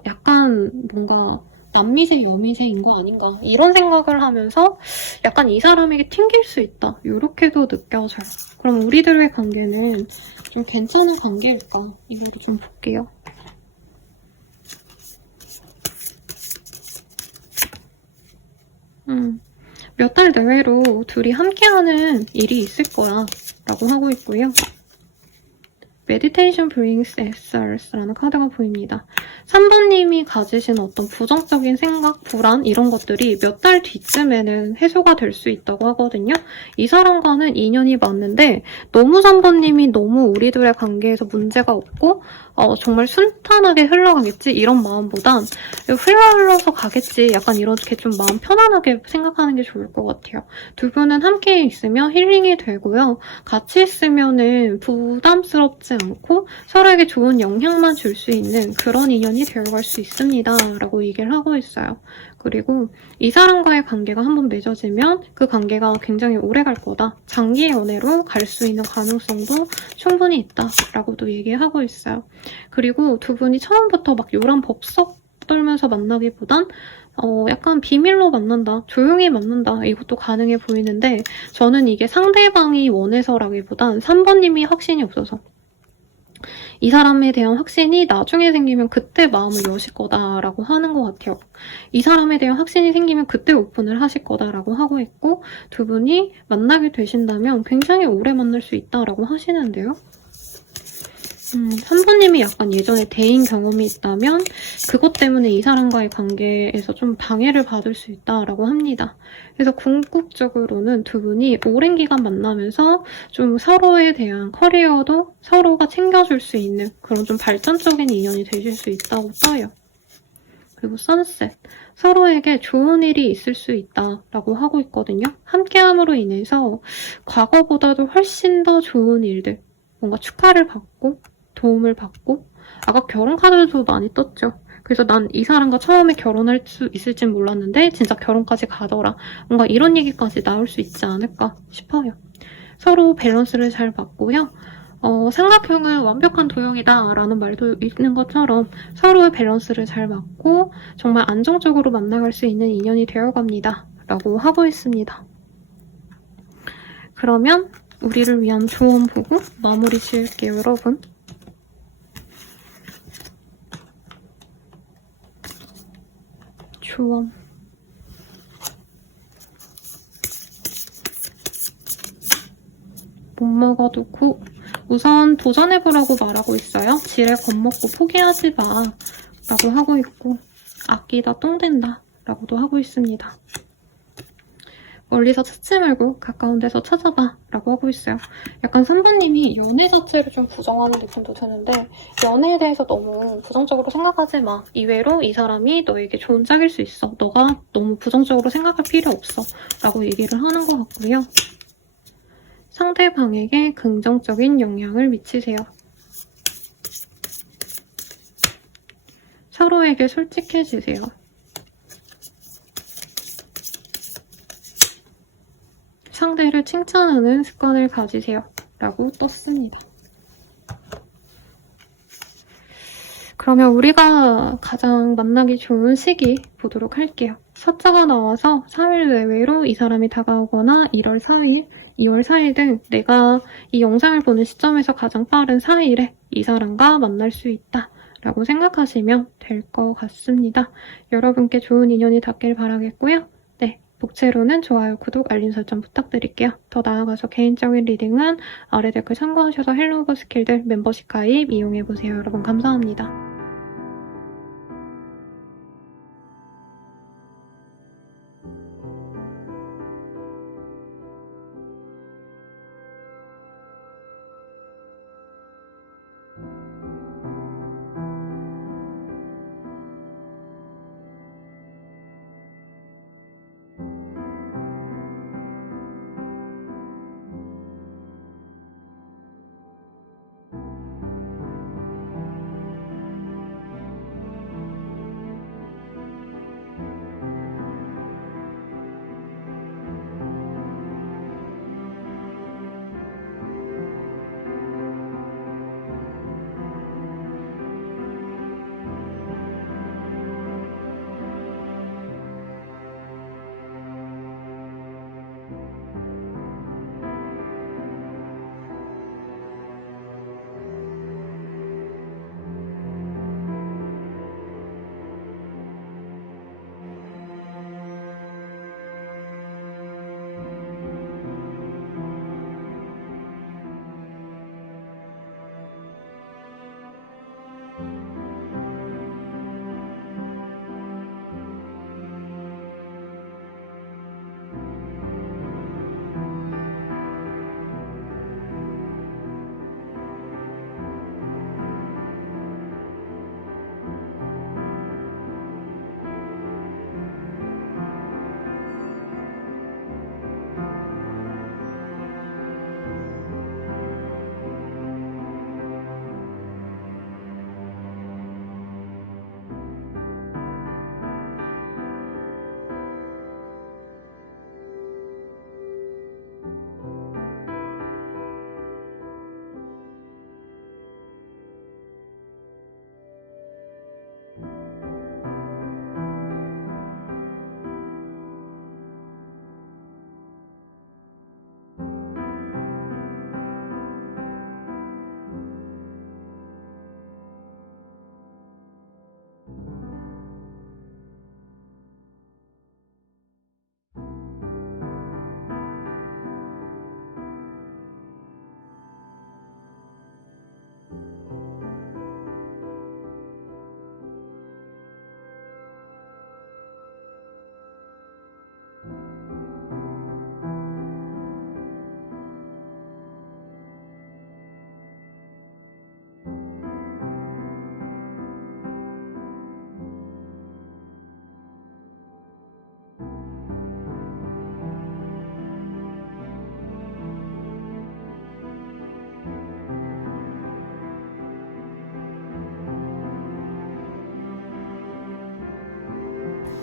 약간 뭔가 남미세 여미세인 거 아닌가 이런 생각을 하면서 약간 이 사람에게 튕길 수 있다. 이렇게도 느껴져요. 그럼 우리들의 관계는 좀 괜찮은 관계일까? 이거를 좀 볼게요. 몇 달 내외로 둘이 함께하는 일이 있을 거야 라고 하고 있고요. Meditation brings answers라는 카드가 보입니다. 3번님이 가지신 어떤 부정적인 생각, 불안 이런 것들이 몇 달 뒤쯤에는 해소가 될 수 있다고 하거든요. 이 사람과는 인연이 맞는데 너무 3번님이 너무 우리들의 관계에서 문제가 없고 정말 순탄하게 흘러가겠지 이런 마음보단 흘러서 가겠지 약간 이렇게 좀 마음 편안하게 생각하는 게 좋을 것 같아요. 두 분은 함께 있으면 힐링이 되고요. 같이 있으면은 부담스럽지 않고 서로에게 좋은 영향만 줄 수 있는 그런 인연이 되어갈 수 있습니다. 라고 얘기를 하고 있어요. 그리고 이 사람과의 관계가 한번 맺어지면 그 관계가 굉장히 오래 갈 거다. 장기 연애로 갈 수 있는 가능성도 충분히 있다라고도 얘기하고 있어요. 그리고 두 분이 처음부터 막 요란법석 떨면서 만나기보단 약간 비밀로 만난다, 조용히 만난다 이것도 가능해 보이는데 저는 이게 상대방이 원해서라기보단 3번님이 확신이 없어서 이 사람에 대한 확신이 나중에 생기면 그때 마음을 여실 거다라고 하는 것 같아요. 이 사람에 대한 확신이 생기면 그때 오픈을 하실 거다라고 하고 있고 두 분이 만나게 되신다면 굉장히 오래 만날 수 있다라고 하시는데요. 3번님이 약간 예전에 대인 경험이 있다면 그것 때문에 이 사람과의 관계에서 좀 방해를 받을 수 있다라고 합니다. 그래서 궁극적으로는 두 분이 오랜 기간 만나면서 좀 서로에 대한 커리어도 서로가 챙겨줄 수 있는 그런 좀 발전적인 인연이 되실 수 있다고 떠요. 그리고 선셋. 서로에게 좋은 일이 있을 수 있다라고 하고 있거든요. 함께함으로 인해서 과거보다도 훨씬 더 좋은 일들, 뭔가 축하를 받고 도움을 받고 아까 결혼 카드도 많이 떴죠. 그래서 난 이 사람과 처음에 결혼할 수 있을진 몰랐는데 진짜 결혼까지 가더라. 뭔가 이런 얘기까지 나올 수 있지 않을까 싶어요. 서로 밸런스를 잘 맞고요. 삼각형은 완벽한 도형이다 라는 말도 있는 것처럼 서로의 밸런스를 잘 맞고 정말 안정적으로 만나갈 수 있는 인연이 되어갑니다. 라고 하고 있습니다. 그러면 우리를 위한 조언 보고 마무리 지을게요, 여러분. 조언. 못 먹어도 고. 우선 도전해보라고 말하고 있어요. 지레 겁먹고 포기하지 마 라고 하고 있고 아끼다 똥 된다 라고도 하고 있습니다. 멀리서 찾지 말고 가까운 데서 찾아봐 라고 하고 있어요. 약간 선배님이 연애 자체를 좀 부정하는 느낌도 드는데 연애에 대해서 너무 부정적으로 생각하지 마. 이외로 이 사람이 너에게 좋은 짝일 수 있어. 너가 너무 부정적으로 생각할 필요 없어 라고 얘기를 하는 것 같고요. 상대방에게 긍정적인 영향을 미치세요. 서로에게 솔직해지세요. 상대를 칭찬하는 습관을 가지세요. 라고 떴습니다. 그러면 우리가 가장 만나기 좋은 시기 보도록 할게요. 숫자가 나와서 3일 내외로 이 사람이 다가오거나 1월 4일, 2월 4일 등 내가 이 영상을 보는 시점에서 가장 빠른 4일에 이 사람과 만날 수 있다 라고 생각하시면 될 것 같습니다. 여러분께 좋은 인연이 닿길 바라겠고요. 네, 목채로는 좋아요, 구독, 알림 설정 부탁드릴게요. 더 나아가서 개인적인 리딩은 아래 댓글 참고하셔서 헬로우버 스킬들 멤버십 가입 이용해보세요. 여러분 감사합니다.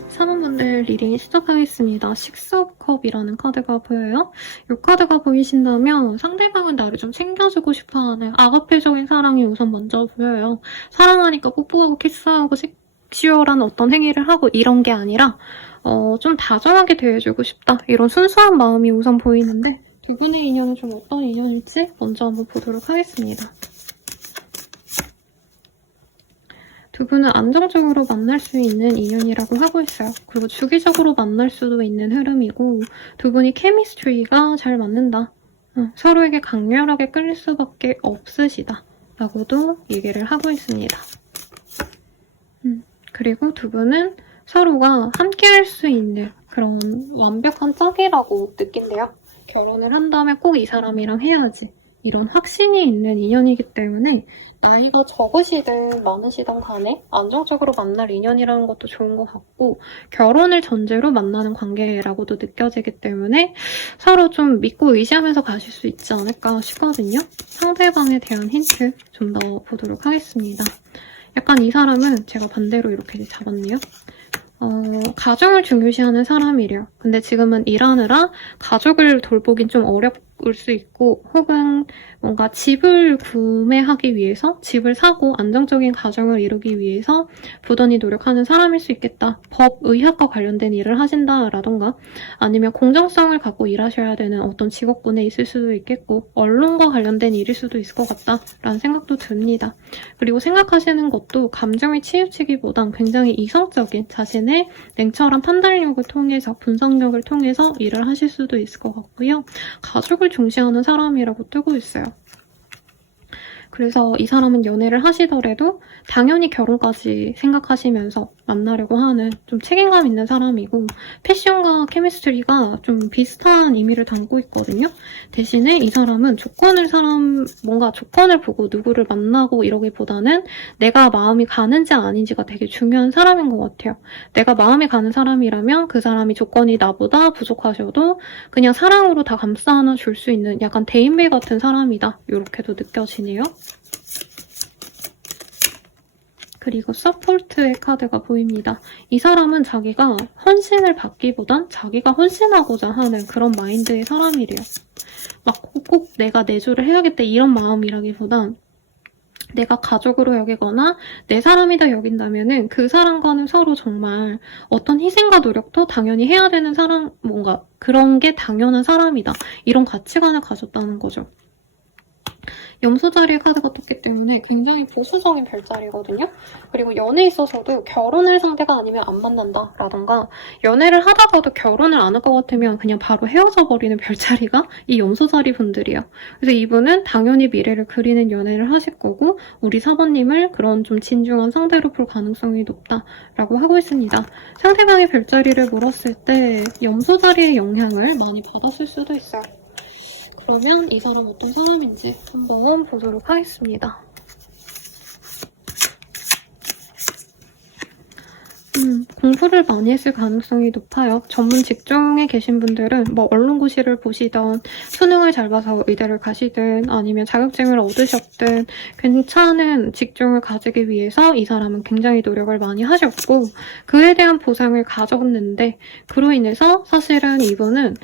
사모분들 리딩 시작하겠습니다. 식스 오브 컵이라는 카드가 보여요. 이 카드가 보이신다면 상대방은 나를 좀 챙겨주고 싶어하는 아가페적인 사랑이 우선 먼저 보여요. 사랑하니까 뽀뽀하고 키스하고 섹슈얼한 어떤 행위를 하고 이런 게 아니라 좀 다정하게 대해주고 싶다. 이런 순수한 마음이 우선 보이는데 두 분의 인연은 좀 어떤 인연일지 먼저 한번 보도록 하겠습니다. 두 분은 안정적으로 만날 수 있는 인연이라고 하고 있어요. 그리고 주기적으로 만날 수도 있는 흐름이고 두 분이 케미스트리가 잘 맞는다. 서로에게 강렬하게 끌릴 수밖에 없으시다. 라고도 얘기를 하고 있습니다. 그리고 두 분은 서로가 함께 할 수 있는 그런 완벽한 짝이라고 느낀대요. 결혼을 한다면 꼭 이 사람이랑 해야지. 이런 확신이 있는 인연이기 때문에 나이가 적으시든 많으시든 간에 안정적으로 만날 인연이라는 것도 좋은 것 같고 결혼을 전제로 만나는 관계라고도 느껴지기 때문에 서로 좀 믿고 의지하면서 가실 수 있지 않을까 싶거든요. 상대방에 대한 힌트 좀 더 보도록 하겠습니다. 약간 이 사람은 제가 반대로 이렇게 잡았네요. 가정을 중요시하는 사람이래요. 근데 지금은 일하느라 가족을 돌보긴 좀 어려울 수 있고 혹은 뭔가 집을 구매하기 위해서 집을 사고 안정적인 가정을 이루기 위해서 부단히 노력하는 사람일 수 있겠다. 법, 의학과 관련된 일을 하신다라던가 아니면 공정성을 갖고 일하셔야 되는 어떤 직업군에 있을 수도 있겠고 언론과 관련된 일일 수도 있을 것 같다라는 생각도 듭니다. 그리고 생각하시는 것도 감정에 치우치기보단 굉장히 이성적인 자신의 냉철한 판단력을 통해서 분석력을 통해서 일을 하실 수도 있을 것 같고요. 가족을 중시하는 사람이라고 뜨고 있어요. 그래서 이 사람은 연애를 하시더라도 당연히 결혼까지 생각하시면서 만나려고 하는 좀 책임감 있는 사람이고 패션과 케미스트리가 좀 비슷한 의미를 담고 있거든요. 대신에 이 사람은 뭔가 조건을 보고 누구를 만나고 이러기보다는 내가 마음이 가는지 아닌지가 되게 중요한 사람인 것 같아요. 내가 마음이 가는 사람이라면 그 사람이 조건이 나보다 부족하셔도 그냥 사랑으로 다 감싸 안아 줄 수 있는 약간 대인배 같은 사람이다. 이렇게도 느껴지네요. 그리고 서포트의 카드가 보입니다. 이 사람은 자기가 헌신을 받기보단 자기가 헌신하고자 하는 그런 마인드의 사람이래요. 막 꼭 내가 내조를 해야겠다 이런 마음이라기보단 내가 가족으로 여기거나 내 사람이다 여긴다면은 그 사람과는 서로 정말 어떤 희생과 노력도 당연히 해야 되는 사람, 뭔가 그런 게 당연한 사람이다. 이런 가치관을 가졌다는 거죠. 염소 자리에 카드가 떴기 때문에 굉장히 보수적인 별자리거든요. 그리고 연애에 있어서도 결혼을 상대가 아니면 안 만난다 라던가 연애를 하다가도 결혼을 안 할 것 같으면 그냥 바로 헤어져 버리는 별자리가 이 염소 자리 분들이에요. 그래서 이분은 당연히 미래를 그리는 연애를 하실 거고 우리 사모님을 그런 좀 진중한 상대로 볼 가능성이 높다라고 하고 있습니다. 상대방의 별자리를 물었을 때 염소 자리의 영향을 많이 받았을 수도 있어요. 그러면 이 사람 어떤 사람인지 한번 보도록 하겠습니다. 공부를 많이 했을 가능성이 높아요. 전문 직종에 계신 분들은 뭐 언론고시를 보시던 수능을 잘 봐서 의대를 가시든 아니면 자격증을 얻으셨든 괜찮은 직종을 가지기 위해서 이 사람은 굉장히 노력을 많이 하셨고 그에 대한 보상을 가졌는데 그로 인해서 사실은 이분은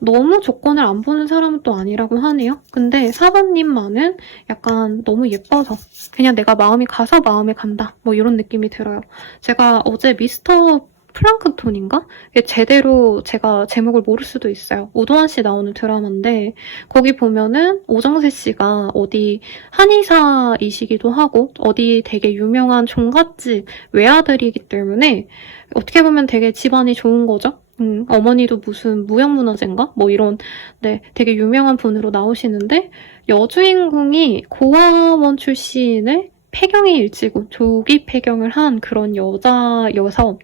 너무 조건을 안 보는 사람은 또 아니라고 하네요. 근데 4번님만은 약간 너무 예뻐서 그냥 내가 마음이 가서 마음에 간다. 뭐 이런 느낌이 들어요. 제가 어제 미스터 플랑크톤인가? 제대로 제가 제목을 모를 수도 있어요. 오도환 씨 나오는 드라마인데 거기 보면은 오정세 씨가 어디 한의사이시기도 하고 어디 되게 유명한 종갓집 외아들이기 때문에 어떻게 보면 되게 집안이 좋은 거죠. 어머니도 무슨 무형문화재인가? 뭐 이런 되게 유명한 분으로 나오시는데 여주인공이 고아원 출신의 폐경이 일찍 조기 폐경을 한 그런 여자여서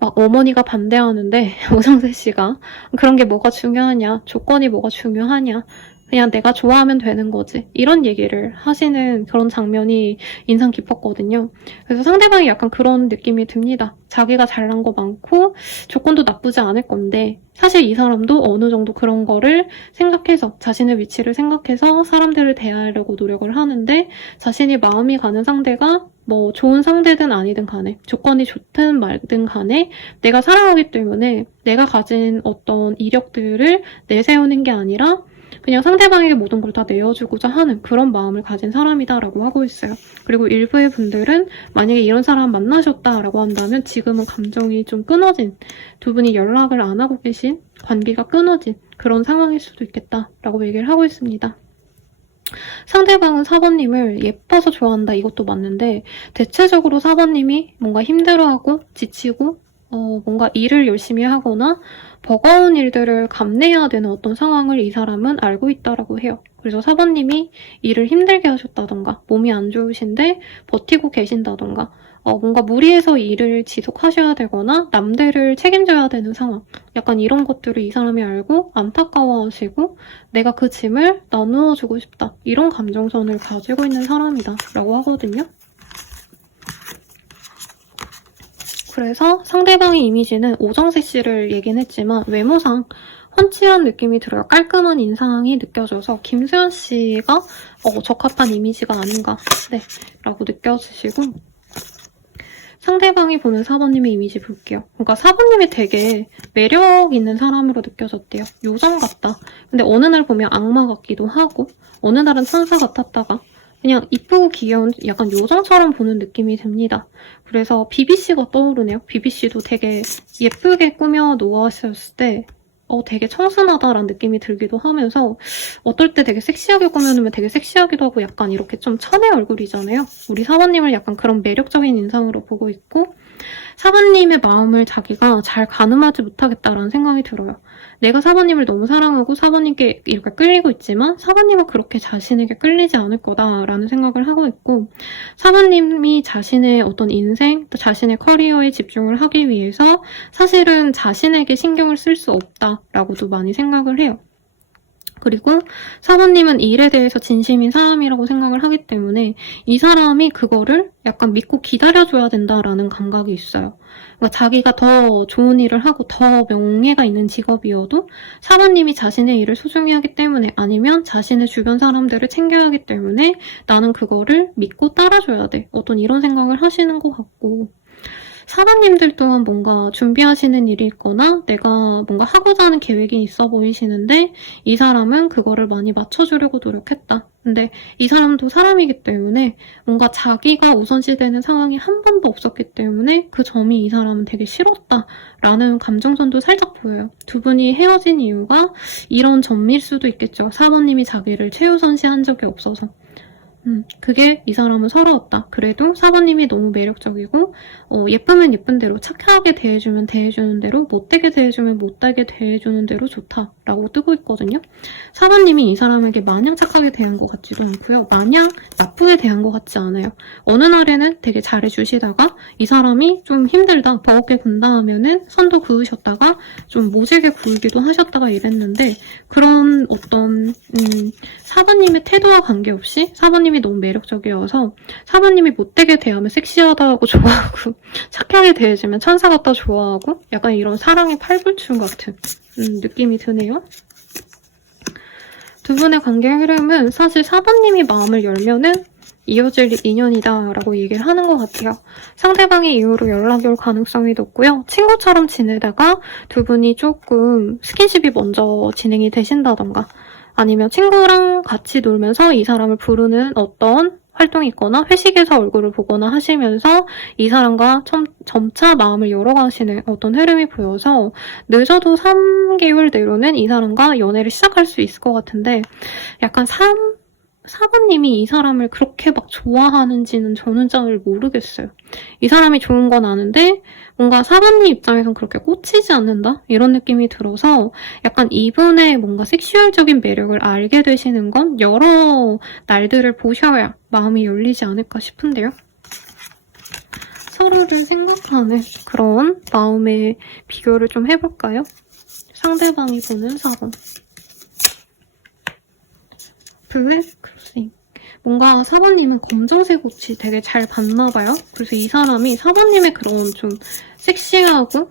막 어머니가 반대하는데 오정세 씨가 그런 게 뭐가 중요하냐? 조건이 뭐가 중요하냐? 그냥 내가 좋아하면 되는 거지. 이런 얘기를 하시는 그런 장면이 인상 깊었거든요. 그래서 상대방이 약간 그런 느낌이 듭니다. 자기가 잘난 거 많고 조건도 나쁘지 않을 건데 사실 이 사람도 어느 정도 그런 거를 생각해서 자신의 위치를 생각해서 사람들을 대하려고 노력을 하는데 자신이 마음이 가는 상대가 뭐 좋은 상대든 아니든 간에 조건이 좋든 말든 간에 내가 사랑하기 때문에 내가 가진 어떤 이력들을 내세우는 게 아니라 그냥 상대방에게 모든 걸 다 내어주고자 하는 그런 마음을 가진 사람이다라고 하고 있어요. 그리고 일부의 분들은 만약에 이런 사람 만나셨다라고 한다면 지금은 감정이 좀 끊어진, 두 분이 연락을 안 하고 계신, 관계가 끊어진 그런 상황일 수도 있겠다라고 얘기를 하고 있습니다. 상대방은 4번님을 예뻐서 좋아한다 이것도 맞는데 대체적으로 4번님이 뭔가 힘들어하고 지치고 뭔가 일을 열심히 하거나 버거운 일들을 감내해야 되는 어떤 상황을 이 사람은 알고 있다라고 해요. 그래서 4번님이 일을 힘들게 하셨다던가 몸이 안 좋으신데 버티고 계신다던가 뭔가 무리해서 일을 지속하셔야 되거나 남들을 책임져야 되는 상황 약간 이런 것들을 이 사람이 알고 안타까워하시고 내가 그 짐을 나누어 주고 싶다 이런 감정선을 가지고 있는 사람이다 라고 하거든요. 그래서 상대방의 이미지는 오정세 씨를 얘기는 했지만 외모상 훤칠한 느낌이 들어요. 깔끔한 인상이 느껴져서 김수현 씨가 적합한 이미지가 아닌가 라고 느껴지시고 상대방이 보는 4번님의 이미지 볼게요. 그러니까 4번님이 되게 매력 있는 사람으로 느껴졌대요. 요정 같다. 근데 어느 날 보면 악마 같기도 하고 어느 날은 천사 같았다가 그냥 이쁘고 귀여운 약간 요정처럼 보는 느낌이 듭니다. 그래서 비비씨가 떠오르네요. 비비씨도 되게 예쁘게 꾸며 놓았을 때 되게 청순하다라는 느낌이 들기도 하면서 어떨 때 되게 섹시하게 꾸며놓으면 되게 섹시하기도 하고 약간 이렇게 좀 천의 얼굴이잖아요. 우리 사모님을 약간 그런 매력적인 인상으로 보고 있고 사모님의 마음을 자기가 잘 가늠하지 못하겠다라는 생각이 들어요. 내가 사모님을 너무 사랑하고 사모님께 이렇게 끌리고 있지만 사모님은 그렇게 자신에게 끌리지 않을 거다라는 생각을 하고 있고 사모님이 자신의 어떤 인생, 또 자신의 커리어에 집중을 하기 위해서 사실은 자신에게 신경을 쓸 수 없다라고도 많이 생각을 해요. 그리고 사모님은 일에 대해서 진심인 사람이라고 생각을 하기 때문에 이 사람이 그거를 약간 믿고 기다려줘야 된다라는 감각이 있어요. 그러니까 자기가 더 좋은 일을 하고 더 명예가 있는 직업이어도 사모님이 자신의 일을 소중히 하기 때문에 아니면 자신의 주변 사람들을 챙겨야 하기 때문에 나는 그거를 믿고 따라줘야 돼. 어떤 이런 생각을 하시는 것 같고 사모님들 또한 뭔가 준비하시는 일이 있거나 내가 뭔가 하고자 하는 계획이 있어 보이시는데 이 사람은 그거를 많이 맞춰주려고 노력했다. 근데 이 사람도 사람이기 때문에 뭔가 자기가 우선시되는 상황이 한 번도 없었기 때문에 그 점이 이 사람은 되게 싫었다라는 감정선도 살짝 보여요. 두 분이 헤어진 이유가 이런 점일 수도 있겠죠. 사모님이 자기를 최우선시한 적이 없어서. 그게 이 사람은 서러웠다. 그래도 사모님이 너무 매력적이고 예쁘면 예쁜 대로 착하게 대해주면 대해주는 대로 못되게 대해주면 못되게 대해주는 대로 좋다라고 뜨고 있거든요. 사모님이 이 사람에게 마냥 착하게 대한 것 같지도 않고요. 마냥 나쁘게 대한 것 같지 않아요. 어느 날에는 되게 잘해주시다가 이 사람이 좀 힘들다, 버겁게 군다 하면은 선도 그으셨다가 좀 모질게 굴기도 하셨다가 이랬는데 그런 어떤 사모님의 태도와 관계없이 사모님이 너무 매력적이어서 사모님이 못되게 대하면 섹시하다고 좋아하고 착하게 대해주면 천사 같다 좋아하고 약간 이런 사랑의 팔불출 같은 느낌이 드네요. 두 분의 관계 흐름은 사실 사모님이 마음을 열면은 이어질 인연이다 라고 얘기를 하는 것 같아요. 상대방의 이후로 연락이 올 가능성이 높고요. 친구처럼 지내다가 두 분이 조금 스킨십이 먼저 진행이 되신다던가 아니면 친구랑 같이 놀면서 이 사람을 부르는 어떤 활동이 있거나 회식에서 얼굴을 보거나 하시면서 이 사람과 점차 마음을 열어가시는 어떤 흐름이 보여서 늦어도 3개월 내로는 이 사람과 연애를 시작할 수 있을 것 같은데 약간 사모님이 이 사람을 그렇게 막 좋아하는지는 저는 잘 모르겠어요. 이 사람이 좋은 건 아는데 뭔가 사모님 입장에선 그렇게 꽂히지 않는다? 이런 느낌이 들어서 약간 이분의 뭔가 섹슈얼적인 매력을 알게 되시는 건 여러 날들을 보셔야 마음이 열리지 않을까 싶은데요. 서로를 생각하는 그런 마음의 비교를 좀 해볼까요? 상대방이 보는 4번. 블랙 크로싱. 뭔가 사모님은 검정색 옷이 되게 잘 봤나봐요. 그래서 이 사람이 사모님의 그런 좀 섹시하고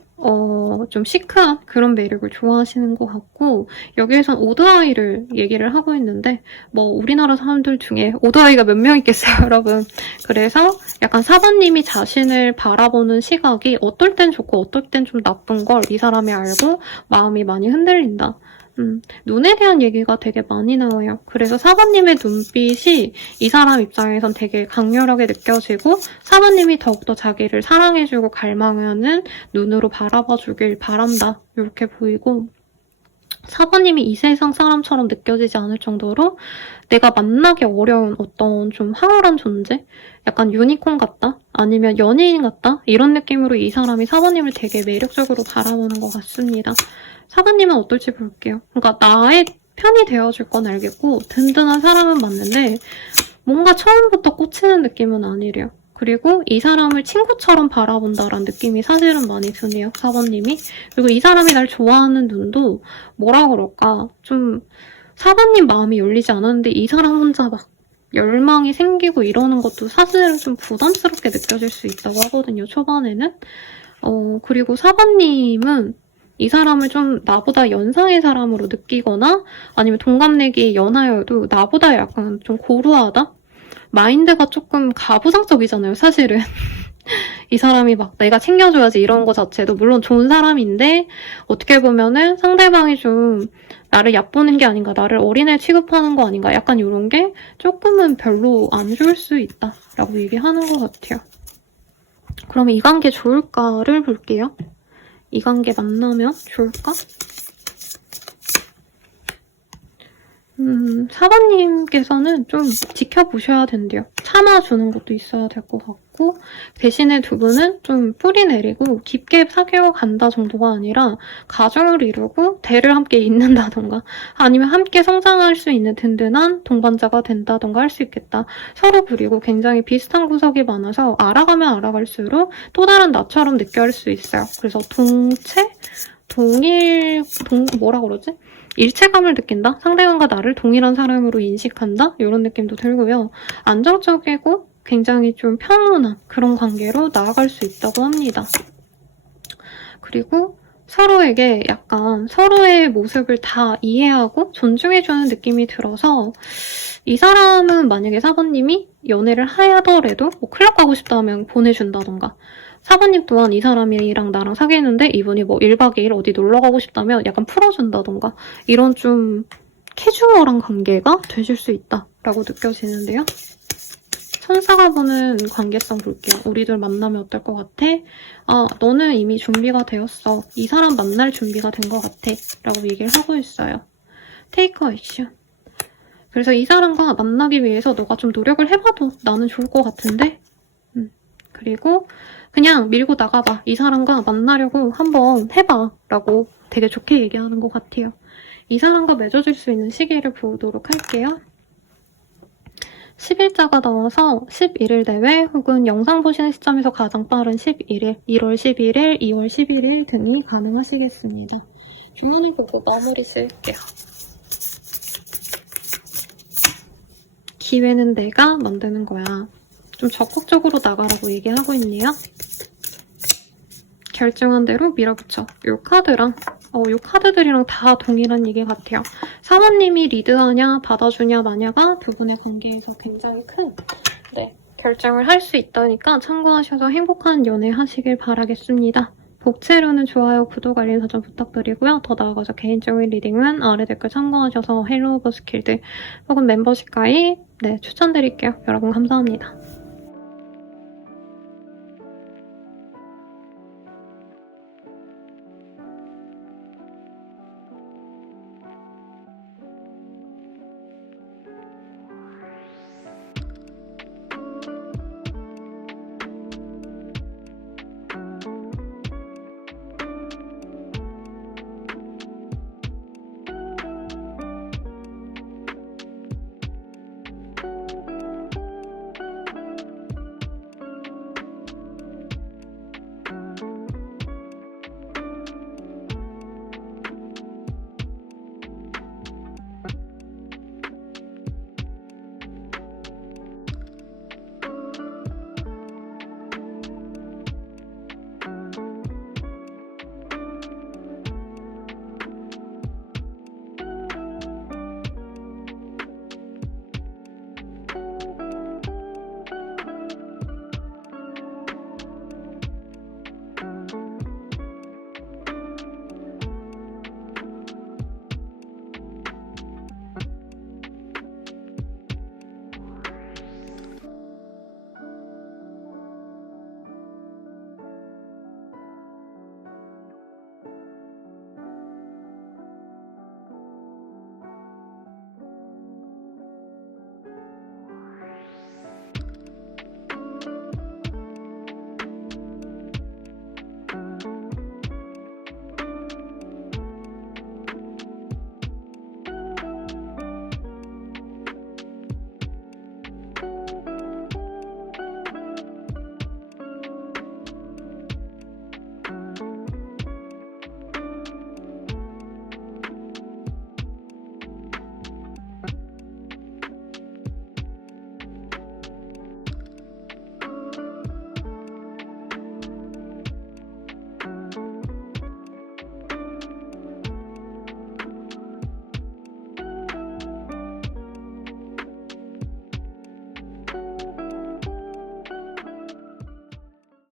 좀 시크한 그런 매력을 좋아하시는 것 같고, 여기에선 오드아이를 얘기를 하고 있는데, 뭐, 우리나라 사람들 중에 오드아이가 몇 명 있겠어요, 여러분. 그래서 약간 사바님이 자신을 바라보는 시각이 어떨 땐 좋고 어떨 땐 좀 나쁜 걸 이 사람이 알고 마음이 많이 흔들린다. 눈에 대한 얘기가 되게 많이 나와요. 그래서 사바님의 눈빛이 이 사람 입장에선 되게 강렬하게 느껴지고, 사바님이 더욱더 자기를 사랑해주고 갈망하는 눈으로 바라봐주길 바란다. 이렇게 보이고, 사바님이 이 세상 사람처럼 느껴지지 않을 정도로 내가 만나기 어려운 어떤 좀 황홀한 존재? 약간 유니콘 같다? 아니면 연예인 같다? 이런 느낌으로 이 사람이 사바님을 되게 매력적으로 바라보는 것 같습니다. 사바님은 어떨지 볼게요. 그러니까 나의 편이 되어줄 건 알겠고 든든한 사람은 맞는데 뭔가 처음부터 꽂히는 느낌은 아니래요. 그리고 이 사람을 친구처럼 바라본다라는 느낌이 사실은 많이 드네요, 사바님이. 그리고 이 사람이 날 좋아하는 눈도 뭐라 그럴까, 좀 사바님 마음이 열리지 않았는데 이 사람 혼자 막 열망이 생기고 이러는 것도 사실은 좀 부담스럽게 느껴질 수 있다고 하거든요, 초반에는. 그리고 사바님은 이 사람을 좀 나보다 연상의 사람으로 느끼거나 아니면 동갑내기 연하여도 나보다 약간 좀 고루하다? 마인드가 조금 가부장적이잖아요, 사실은. 이 사람이 막 내가 챙겨줘야지 이런 거 자체도 물론 좋은 사람인데 어떻게 보면은 상대방이 좀 나를 얕보는 게 아닌가, 나를 어린애 취급하는 거 아닌가, 약간 이런 게 조금은 별로 안 좋을 수 있다라고 얘기하는 것 같아요. 그러면 이 관계 좋을까를 볼게요. 이 관계 만나면 좋을까? 사바님께서는 좀 지켜보셔야 된대요. 참아주는 것도 있어야 될 것 같고, 대신에 두 분은 좀 뿌리 내리고 깊게 사귀어 간다 정도가 아니라 가정을 이루고 대를 함께 잇는다던가 아니면 함께 성장할 수 있는 든든한 동반자가 된다던가 할 수 있겠다. 서로 그리고 굉장히 비슷한 구석이 많아서 알아가면 알아갈수록 또 다른 나처럼 느껴질 수 있어요. 그래서 뭐라 그러지? 일체감을 느낀다? 상대방과 나를 동일한 사람으로 인식한다? 이런 느낌도 들고요. 안정적이고 굉장히 좀 평온한 그런 관계로 나아갈 수 있다고 합니다. 그리고 서로에게 약간 서로의 모습을 다 이해하고 존중해주는 느낌이 들어서 이 사람은 만약에 사부님이 연애를 하더라도 뭐 클럽 가고 싶다면 보내준다던가, 사부님 또한 이 사람이랑 나랑 사귀는데 이분이 뭐 1박 2일 어디 놀러 가고 싶다면 약간 풀어준다던가 이런 좀 캐주얼한 관계가 되실 수 있다라고 느껴지는데요. 천사가 보는 관계성 볼게요. 우리들 만나면 어떨 것 같아? 아, 너는 이미 준비가 되었어. 이 사람 만날 준비가 된 것 같아. 라고 얘기를 하고 있어요. 테이크 액션. 그래서 이 사람과 만나기 위해서 너가 좀 노력을 해봐도 나는 좋을 것 같은데? 그리고 그냥 밀고 나가봐. 이 사람과 만나려고 한번 해봐. 라고 되게 좋게 얘기하는 것 같아요. 이 사람과 맺어줄 수 있는 시기를 보도록 할게요. 10일자가 나와서 11일 내외 혹은 영상 보시는 시점에서 가장 빠른 11일, 1월 11일, 2월 11일 등이 가능하시겠습니다. 주문을 보고 마무리 쓸게요. 기회는 내가 만드는 거야. 좀 적극적으로 나가라고 얘기하고 있네요. 결정한 대로 밀어붙여. 요 카드랑 요 카드들이랑 다 동일한 얘기 같아요. 사모님이 리드하냐 받아주냐 마냐가 두 분의 관계에서 굉장히 큰 결정을 할 수 있다니까 참고하셔서 행복한 연애 하시길 바라겠습니다. 복채로는 좋아요, 구독, 알림 설정 부탁드리고요. 더 나아가서 개인적인 리딩은 아래 댓글 참고하셔서 헬로우 버스킬드 혹은 멤버십 가입 추천드릴게요. 여러분 감사합니다.